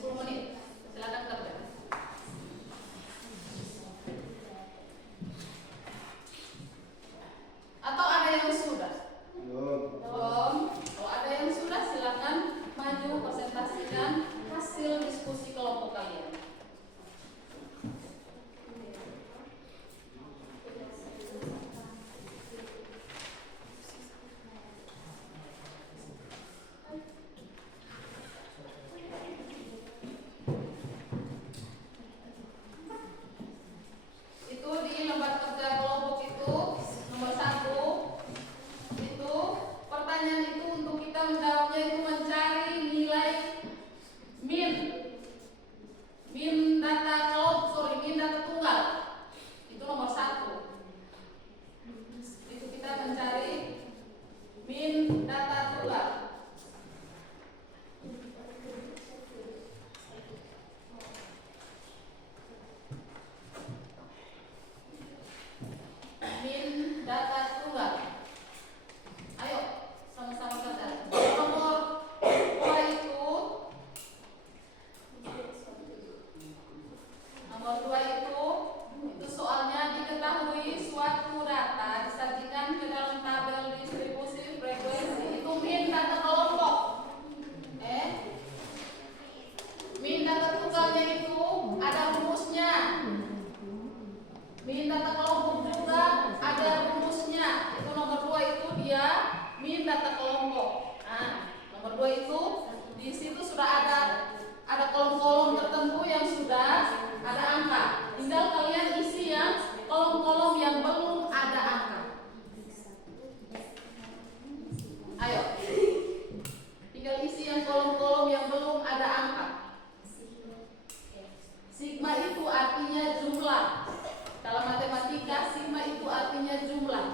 10 menit. Silakan kerja. Atau ada yang sudah? Belum. Kalau ada yang sudah, silakan maju presentasikan hasil diskusi kelompok kalian. Itu di lembar kerja kelompok itu nomor 1 itu pertanyaan itu untuk kita menjawabnya itu mencari nilai min data kelompok, min data tunggal. Itu nomor 1. Itu kita mencari min data tunggal. Min data tunggal. Ayo sama-sama kerja. Nomor 2 itu soalnya diketahui suatu data disajikan ke dalam tabel distribusi frekuensi itu min data kelompok. Min data tunggalnya itu ada rumusnya. Min data kelompok juga ada rumusnya. Itu nomor 2 itu dia min data kelompok. Nah, nomor 2 itu di situ sudah ada kolom-kolom tertentu yang sudah ada angka. Tinggal kalian isi yang kolom-kolom yang belum ada angka. Ayo. Tinggal isi yang kolom-kolom yang belum ada angka. Sigma itu artinya jumlah. Dalam matematika, sigma itu artinya jumlah.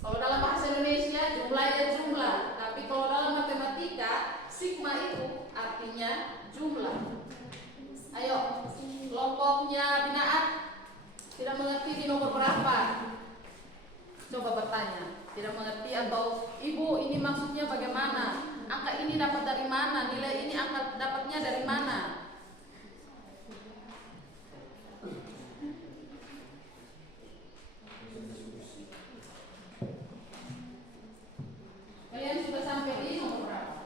Kalau dalam bahasa Indonesia, jumlahnya jumlah. Tapi kalau dalam matematika, sigma itu artinya jumlah. Ayo, kelompoknya Binaat tidak mengerti di nomor berapa? Coba bertanya. Tidak mengerti atau Ibu ini maksudnya bagaimana? Angka ini dapat dari mana? Nilai ini angka dapatnya dari mana? Kalian sudah sampai di nomor berapa?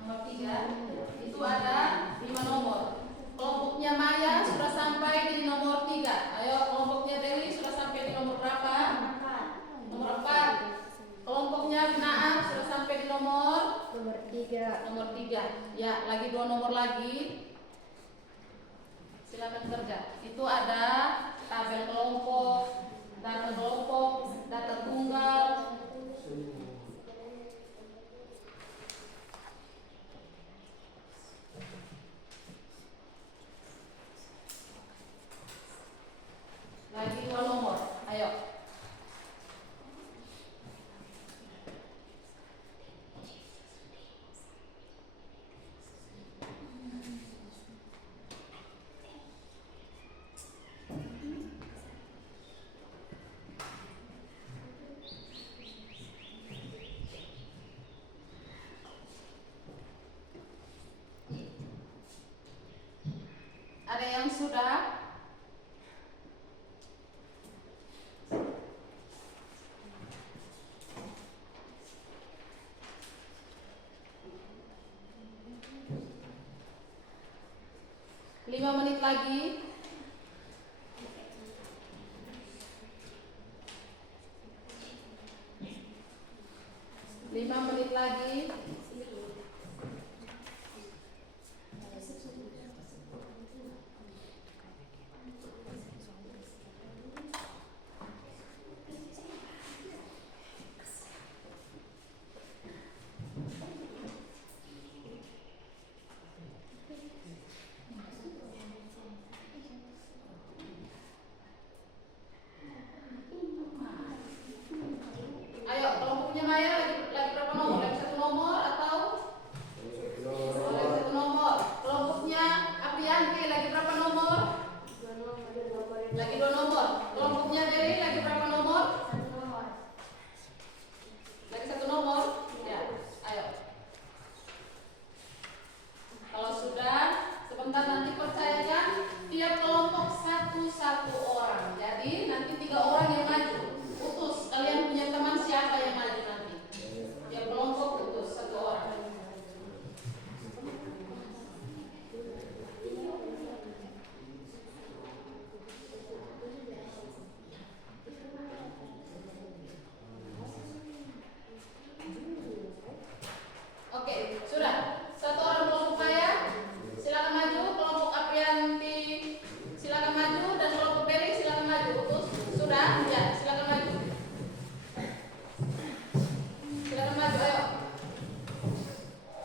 Nomor 3. Itu ada 5 nomor. Kelompoknya Maya sudah sampai di nomor 3. Ayo, kelompoknya Dewi sudah sampai di nomor berapa? Nomor 4. Kelompoknya Binaat sudah sampai di nomor 3. Nomor 3. Ya, lagi 2 nomor lagi. Silakan kerja. Itu ada tabel kelompok, data tunggal. Lagi 2 nomor. Ayo. Ada yang sudah? Lima menit lagi.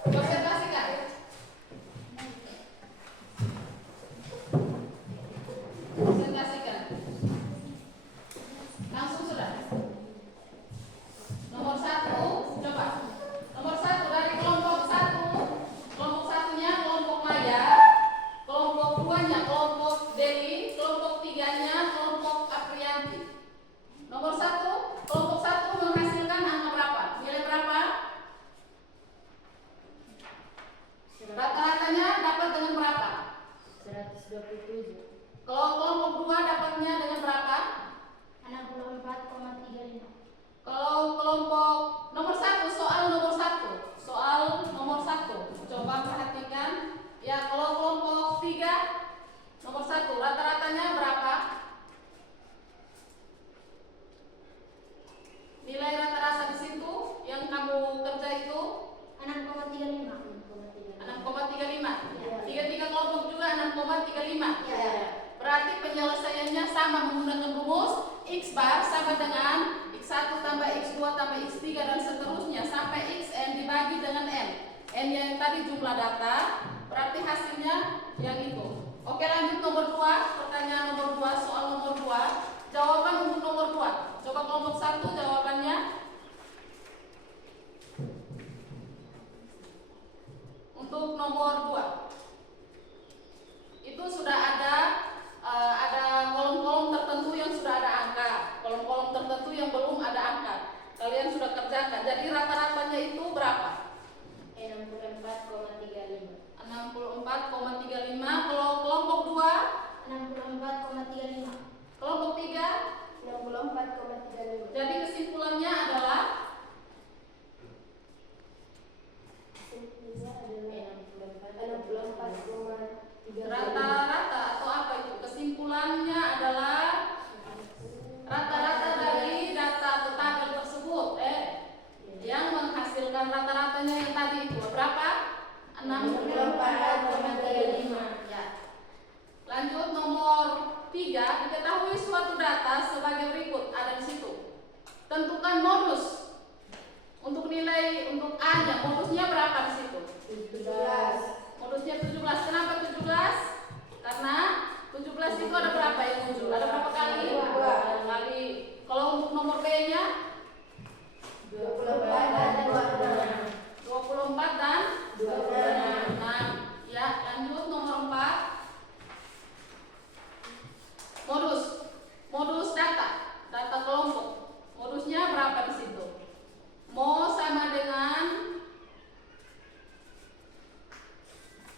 Konsentrasikan. Konsentrasikan. Langsung sudah. Nomor 1, coba. Nomor 1 dari kelompok 1. Kelompok 1-nya kelompok Maya. Kelompok 2-nya kelompok Dewi. Kelompok 3-nya kelompok Aprianti. Nomor 1, kelompok 1 menghasilkan angka berapa? Nilai berapa? Rata-ratanya dapat dengan berapa? 127. Kalau kelompok 2 dapatnya dengan berapa? 64,35. Kalau kelompok nomor 1, soal nomor 1. Soal nomor 1. Coba perhatikan. Ya, kalau kelompok 3 nomor 1 rata-ratanya berapa? Nilai rata-rata di situ yang kamu kerja itu 6,35. 6,35. Ya. 3 kelompok juga 6,35. Ya. Berarti penyelesaiannya sama menggunakan rumus X bar sama dengan X1 tambah X2 tambah X3 dan seterusnya sampai Xn dibagi dengan N. N yang tadi jumlah data, berarti hasilnya yang itu. Oke, lanjut nomor 2. Pertanyaan nomor 2, soal nomor 2. Jawaban untuk nomor 2. Coba kelompok 1 jawabannya. Untuk nomor 2 itu sudah ada kolom-kolom tertentu yang sudah ada angka, kolom-kolom tertentu yang belum ada angka. Kalian sudah kerjakan. Jadi rata-ratanya itu berapa? 64,35. 64,35. Kalau kelompok 2, 64,35. kelompok 3. 64,35. Jadi kesimpulannya adalah rata-rata atau apa itu? Kesimpulannya adalah rata-rata dari data atau tabel tersebut yang menghasilkan rata-ratanya yang tadi itu berapa? 64,35. Ya. Lanjut nomor 3, diketahui suatu data sebagai berikut, ada di situ. Tentukan modus. Untuk nilai untuk A-nya, modusnya berapa di situ? 17. Modusnya 17. Kenapa 17? Karena 17 itu ada berapa yang muncul? Ada berapa kali? Dua. Kali. Kalau untuk nomor B-nya 24 dan 26. 24 dan 26. Ya, lanjut nomor 4. Modus data kelompok. Modusnya berapa di situ? Mo sama dengan,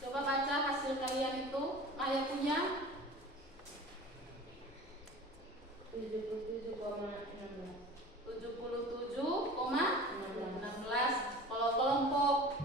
coba baca hasil kalian itu. Maya punya 77,16. 77,16. Kalau kelompok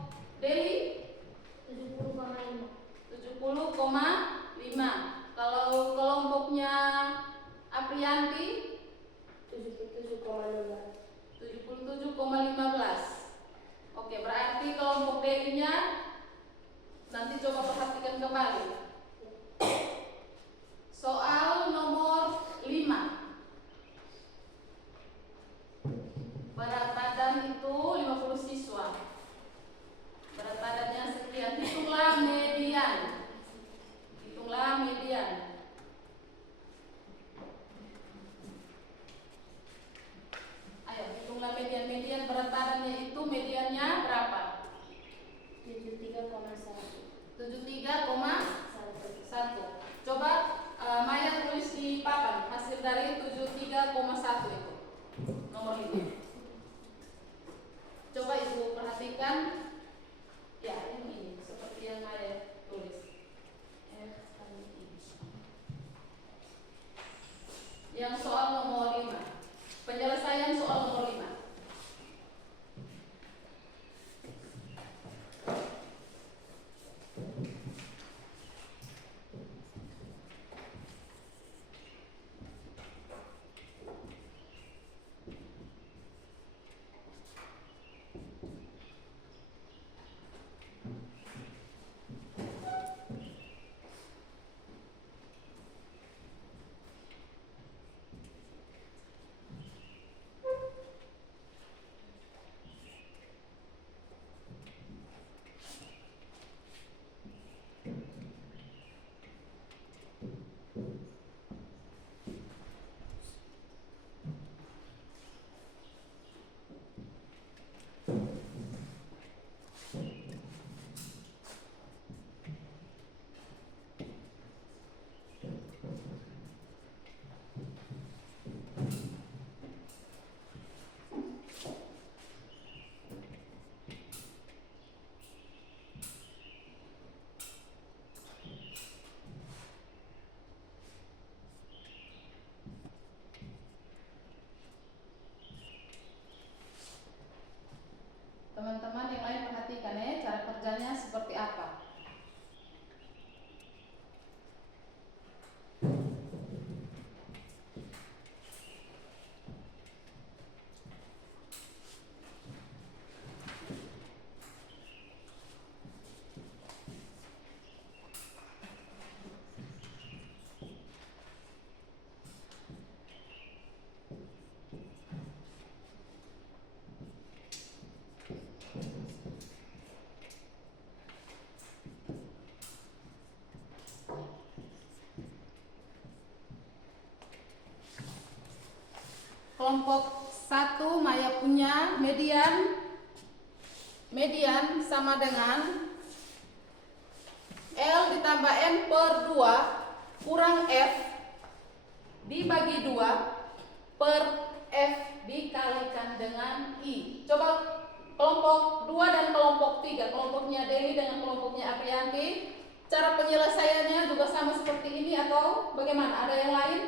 kerjanya seperti apa? Kelompok 1 Maya punya median sama dengan L ditambah N per 2 kurang F dibagi 2 per F dikalikan dengan I. Coba kelompok 2 dan kelompok 3, kelompoknya Deni dengan kelompoknya Aprianti, cara penyelesaiannya juga sama seperti ini atau bagaimana? Ada yang lain?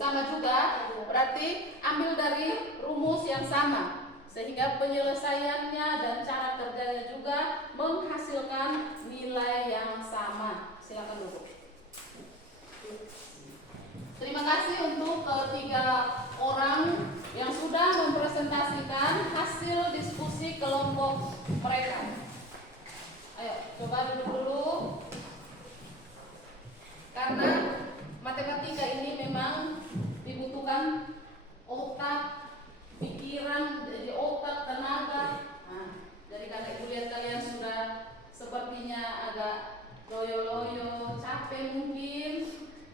Sama juga, berarti ambil dari rumus yang sama sehingga penyelesaiannya dan cara kerjanya juga menghasilkan nilai yang sama. Silakan duduk. Terima kasih untuk ketiga orang yang sudah mempresentasikan hasil diskusi kelompok mereka. Ayo, coba duduk dulu. Karena matematika ini memang dibutuhkan otak, pikiran, jadi otak, tenaga. Nah, dari karena ibu lihat kalian sudah sepertinya agak loyo-loyo, capek mungkin.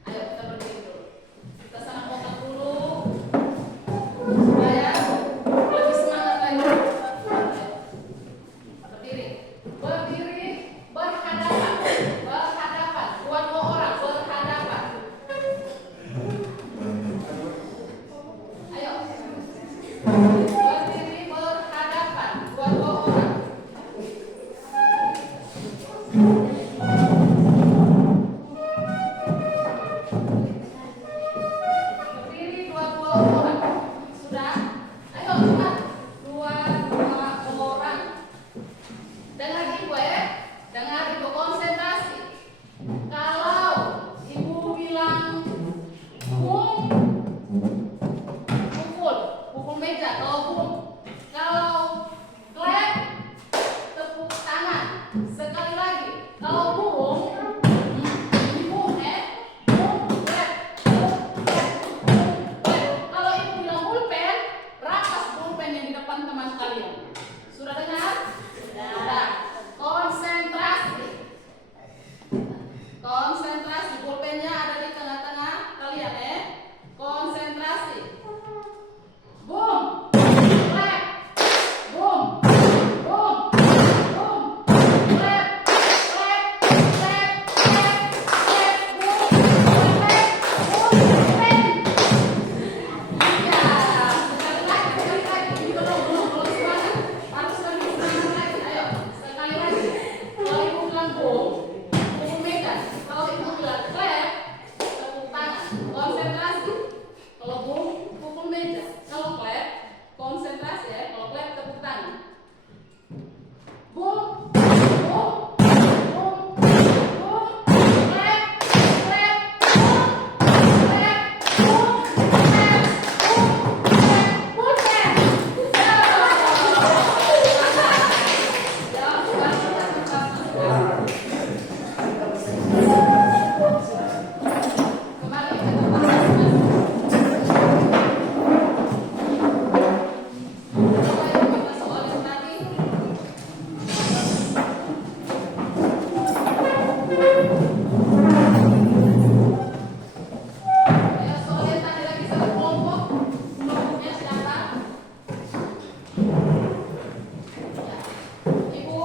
Ayo kita berdiri dulu. Kita sangat otak dulu supaya lebih semangat lagi. Ayo. Berdiri, berhadapan, dua orang berhadapan. Ayo, berdiri berhadapan, dua orang. Berdiri dua orang. Sudah? Ayo cepat. Dua orang. Dengar ibu ya. Dengar ibu, konsentrasi. Kalau ibu bilang bum, pukul meja. Kalau bum, kalau clap, tepuk tangan. Sekali lagi. Kalau burung, ini bum bum, clap, bum, clap, bum, clap. Kalau ibu bilang pulpen, rapas pulpen yang di depan teman kalian. Sudah dengar? Sudah. Konsentrasi. Konsentrasi. Pulpennya ada di tengah-tengah kalian ya. Konsentrasi. Boom. Clap. Boom. Boom. Boom. Clap. Clap. Clap. Clap. Clap. Boom. Clap. Boom. Clap. Ya, sekali lagi. Ini belum semangat. Harus lebih semangat lagi. Ayo, sekali lagi. Kalau ibu bilang boom, pukul meja. Kalau ibu bilang clap, tepuk tangan. Konsentrasi. Kalau boom, pukul meja. Kalau clap, konsentrasi ya. Kalau clap, tepuk tangan. Boom, boom, boom, boom, clap, clap, boom, clap, boom, clap, boom, clap, kembali ke tempat masing-masing. Coba ibu minta soal yang tadi. Ayo soal yang tadi lagi satu kelompok. Kelompoknya siapa? Ya. Ibu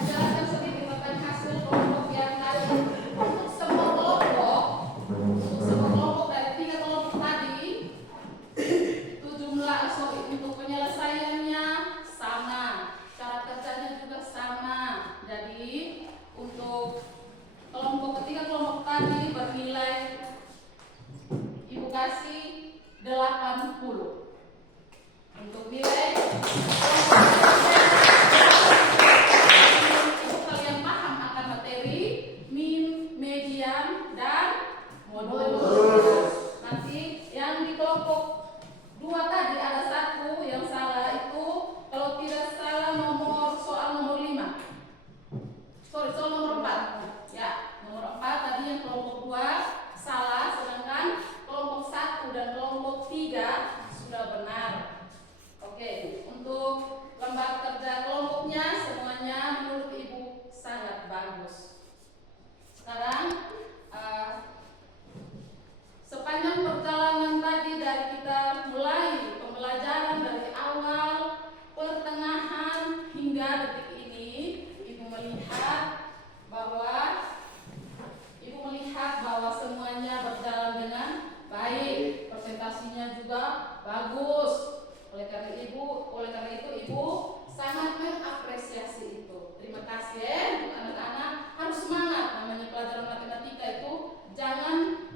menjelaskan sedikit tentang hasil kelompok yang tadi. Untuk semua kelompok dari 3 kelompok tadi, untuk penyelesaiannya sama, cara kerjanya juga sama. Jadi untuk kelompok ketiga, kelompok tadi bernilai ibu kasih 80. Untuk nilai kelompok ketiga hingga detik ini Ibu melihat bahwa semuanya berjalan dengan baik, presentasinya juga bagus. Oleh karena itu Ibu sangat mengapresiasi itu. Terima kasih ya untuk anak-anak, harus semangat. Namanya pelajaran matematika itu jangan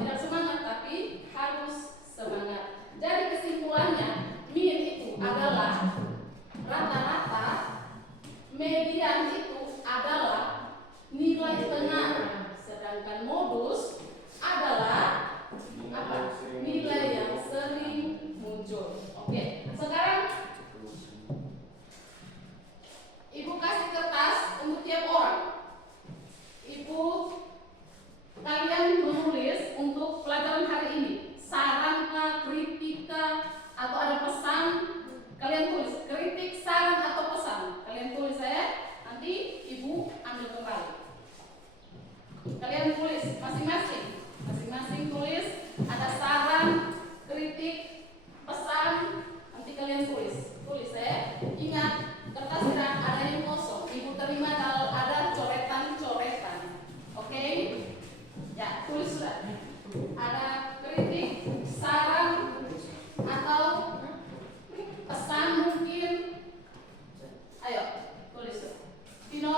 tidak semangat, tapi harus semangat. Jadi kesimpulannya, min itu adalah rata-rata, median itu adalah nilai benar, sedangkan modus adalah apa? Nilai yang sering muncul. Oke, sekarang Ibu kasih kertas untuk tiap orang. Kalian menulis untuk pelajaran hari ini, saran kah, kritik kah, atau ada pesan. Kalian tulis kritik, saran, atau pesan. Kalian tulis ya. Nanti Ibu ambil kembali. Kalian tulis masing-masing tulis. Ada saran, kritik, pesan. Nanti kalian tulis ya. Ingat, kertas tidak ada yang kosong. Ibu terima kalau ada coretan-coretan. Oke? Ya, tulis sudah. Ada kritik, saran, atau pesan mungkin. Ayo, tulis. Vino,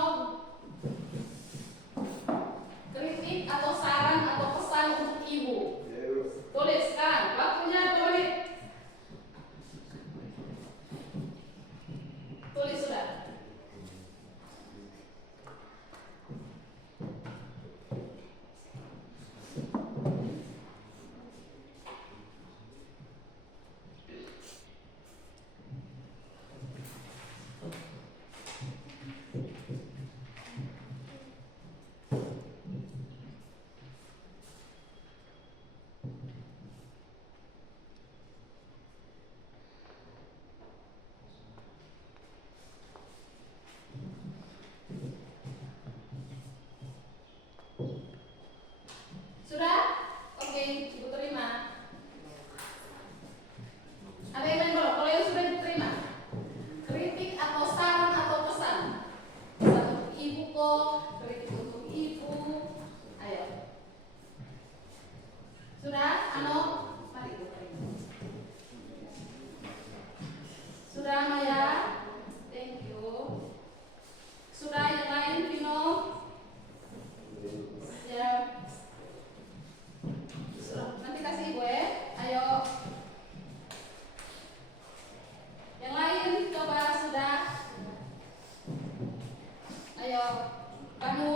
kritik atau saran atau pesan untuk Ibu. Tuliskan. Waktunya tulis. Tulis sudah. Sudah? Oke, Ibu terima. Ada yang lain belum? Kalau yang sudah Ibu terima, kritik atau saran atau pesan. Pesan untuk Ibu kok, kritik untuk Ibu. Ayo. Sudah? Ano? Mari Ibu terima. Sudah Maya? Thank you. Sudah yang lain, Vino? Ya. Nanti kasih Ibu ya. Ayo. Yang lain coba sudah. Ayo. Kamu.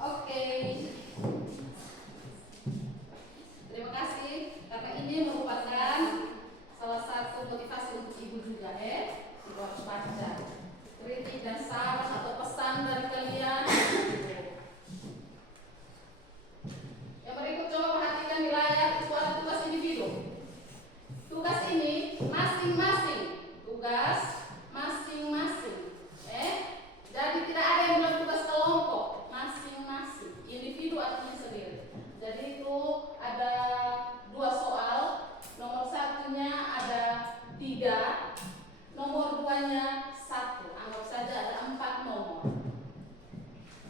Oke. Terima kasih karena ini merupakan salah satu motivasi untuk Ibu juga ya. Ibu harus baca kritik dan saran atau pesan dari kalian. Yang berikut coba perhatikan di layar, itu ada tugas individu. Tugas ini masing-masing. Tugas masing-masing. Jadi tidak ada yang bilang tugas kelompok, masing-masing. Individu artinya sendiri. Jadi itu ada 2 soal. Nomor satunya ada 3. Nomor 2-nya 1. Anggap saja ada 4 nomor.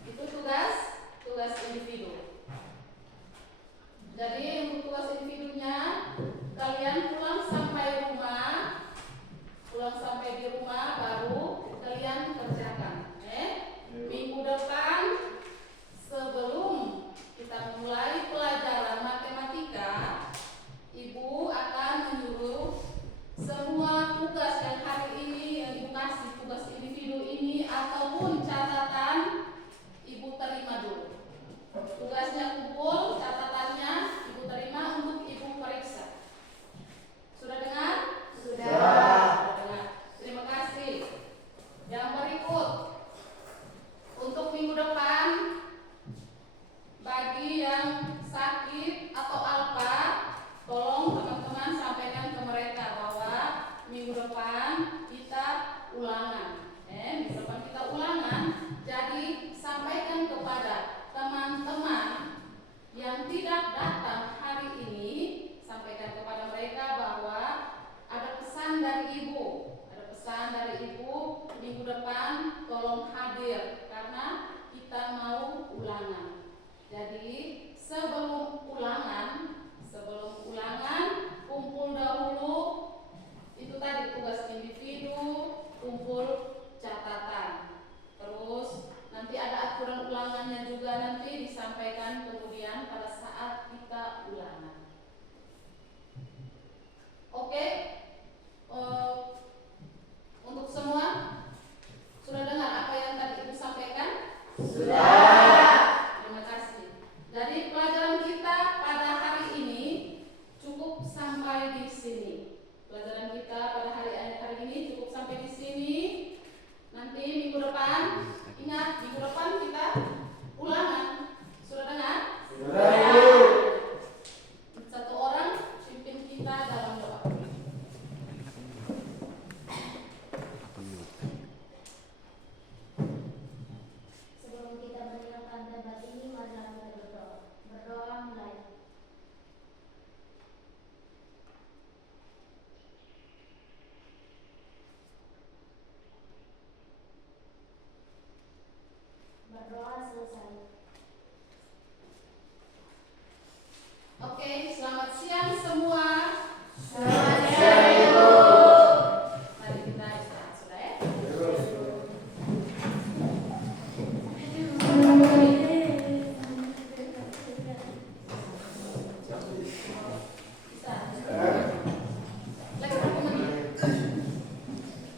Itu tugas individu. Jadi untuk tugas individunya, kalian pulang sampai di rumah baru kalian kerjakan. Minggu depan sebelum kita mulai pelajaran matematika, Ibu akan menyuruh semua tugas yang hari ini yang Ibu kasih, tugas individu ini ataupun catatan, Ibu terima dulu. Tugasnya kumpul, catatannya Ibu terima untuk Ibu periksa. Sudah dengar? Sudah dengar. Terima kasih. Yang berikut, untuk minggu depan, bagi yang sakit atau apa, tolong teman-teman sampaikan ke mereka bahwa minggu depan kita ulangan. Minggu depan kita ulangan, jadi sampaikan kepada teman-teman yang tidak datang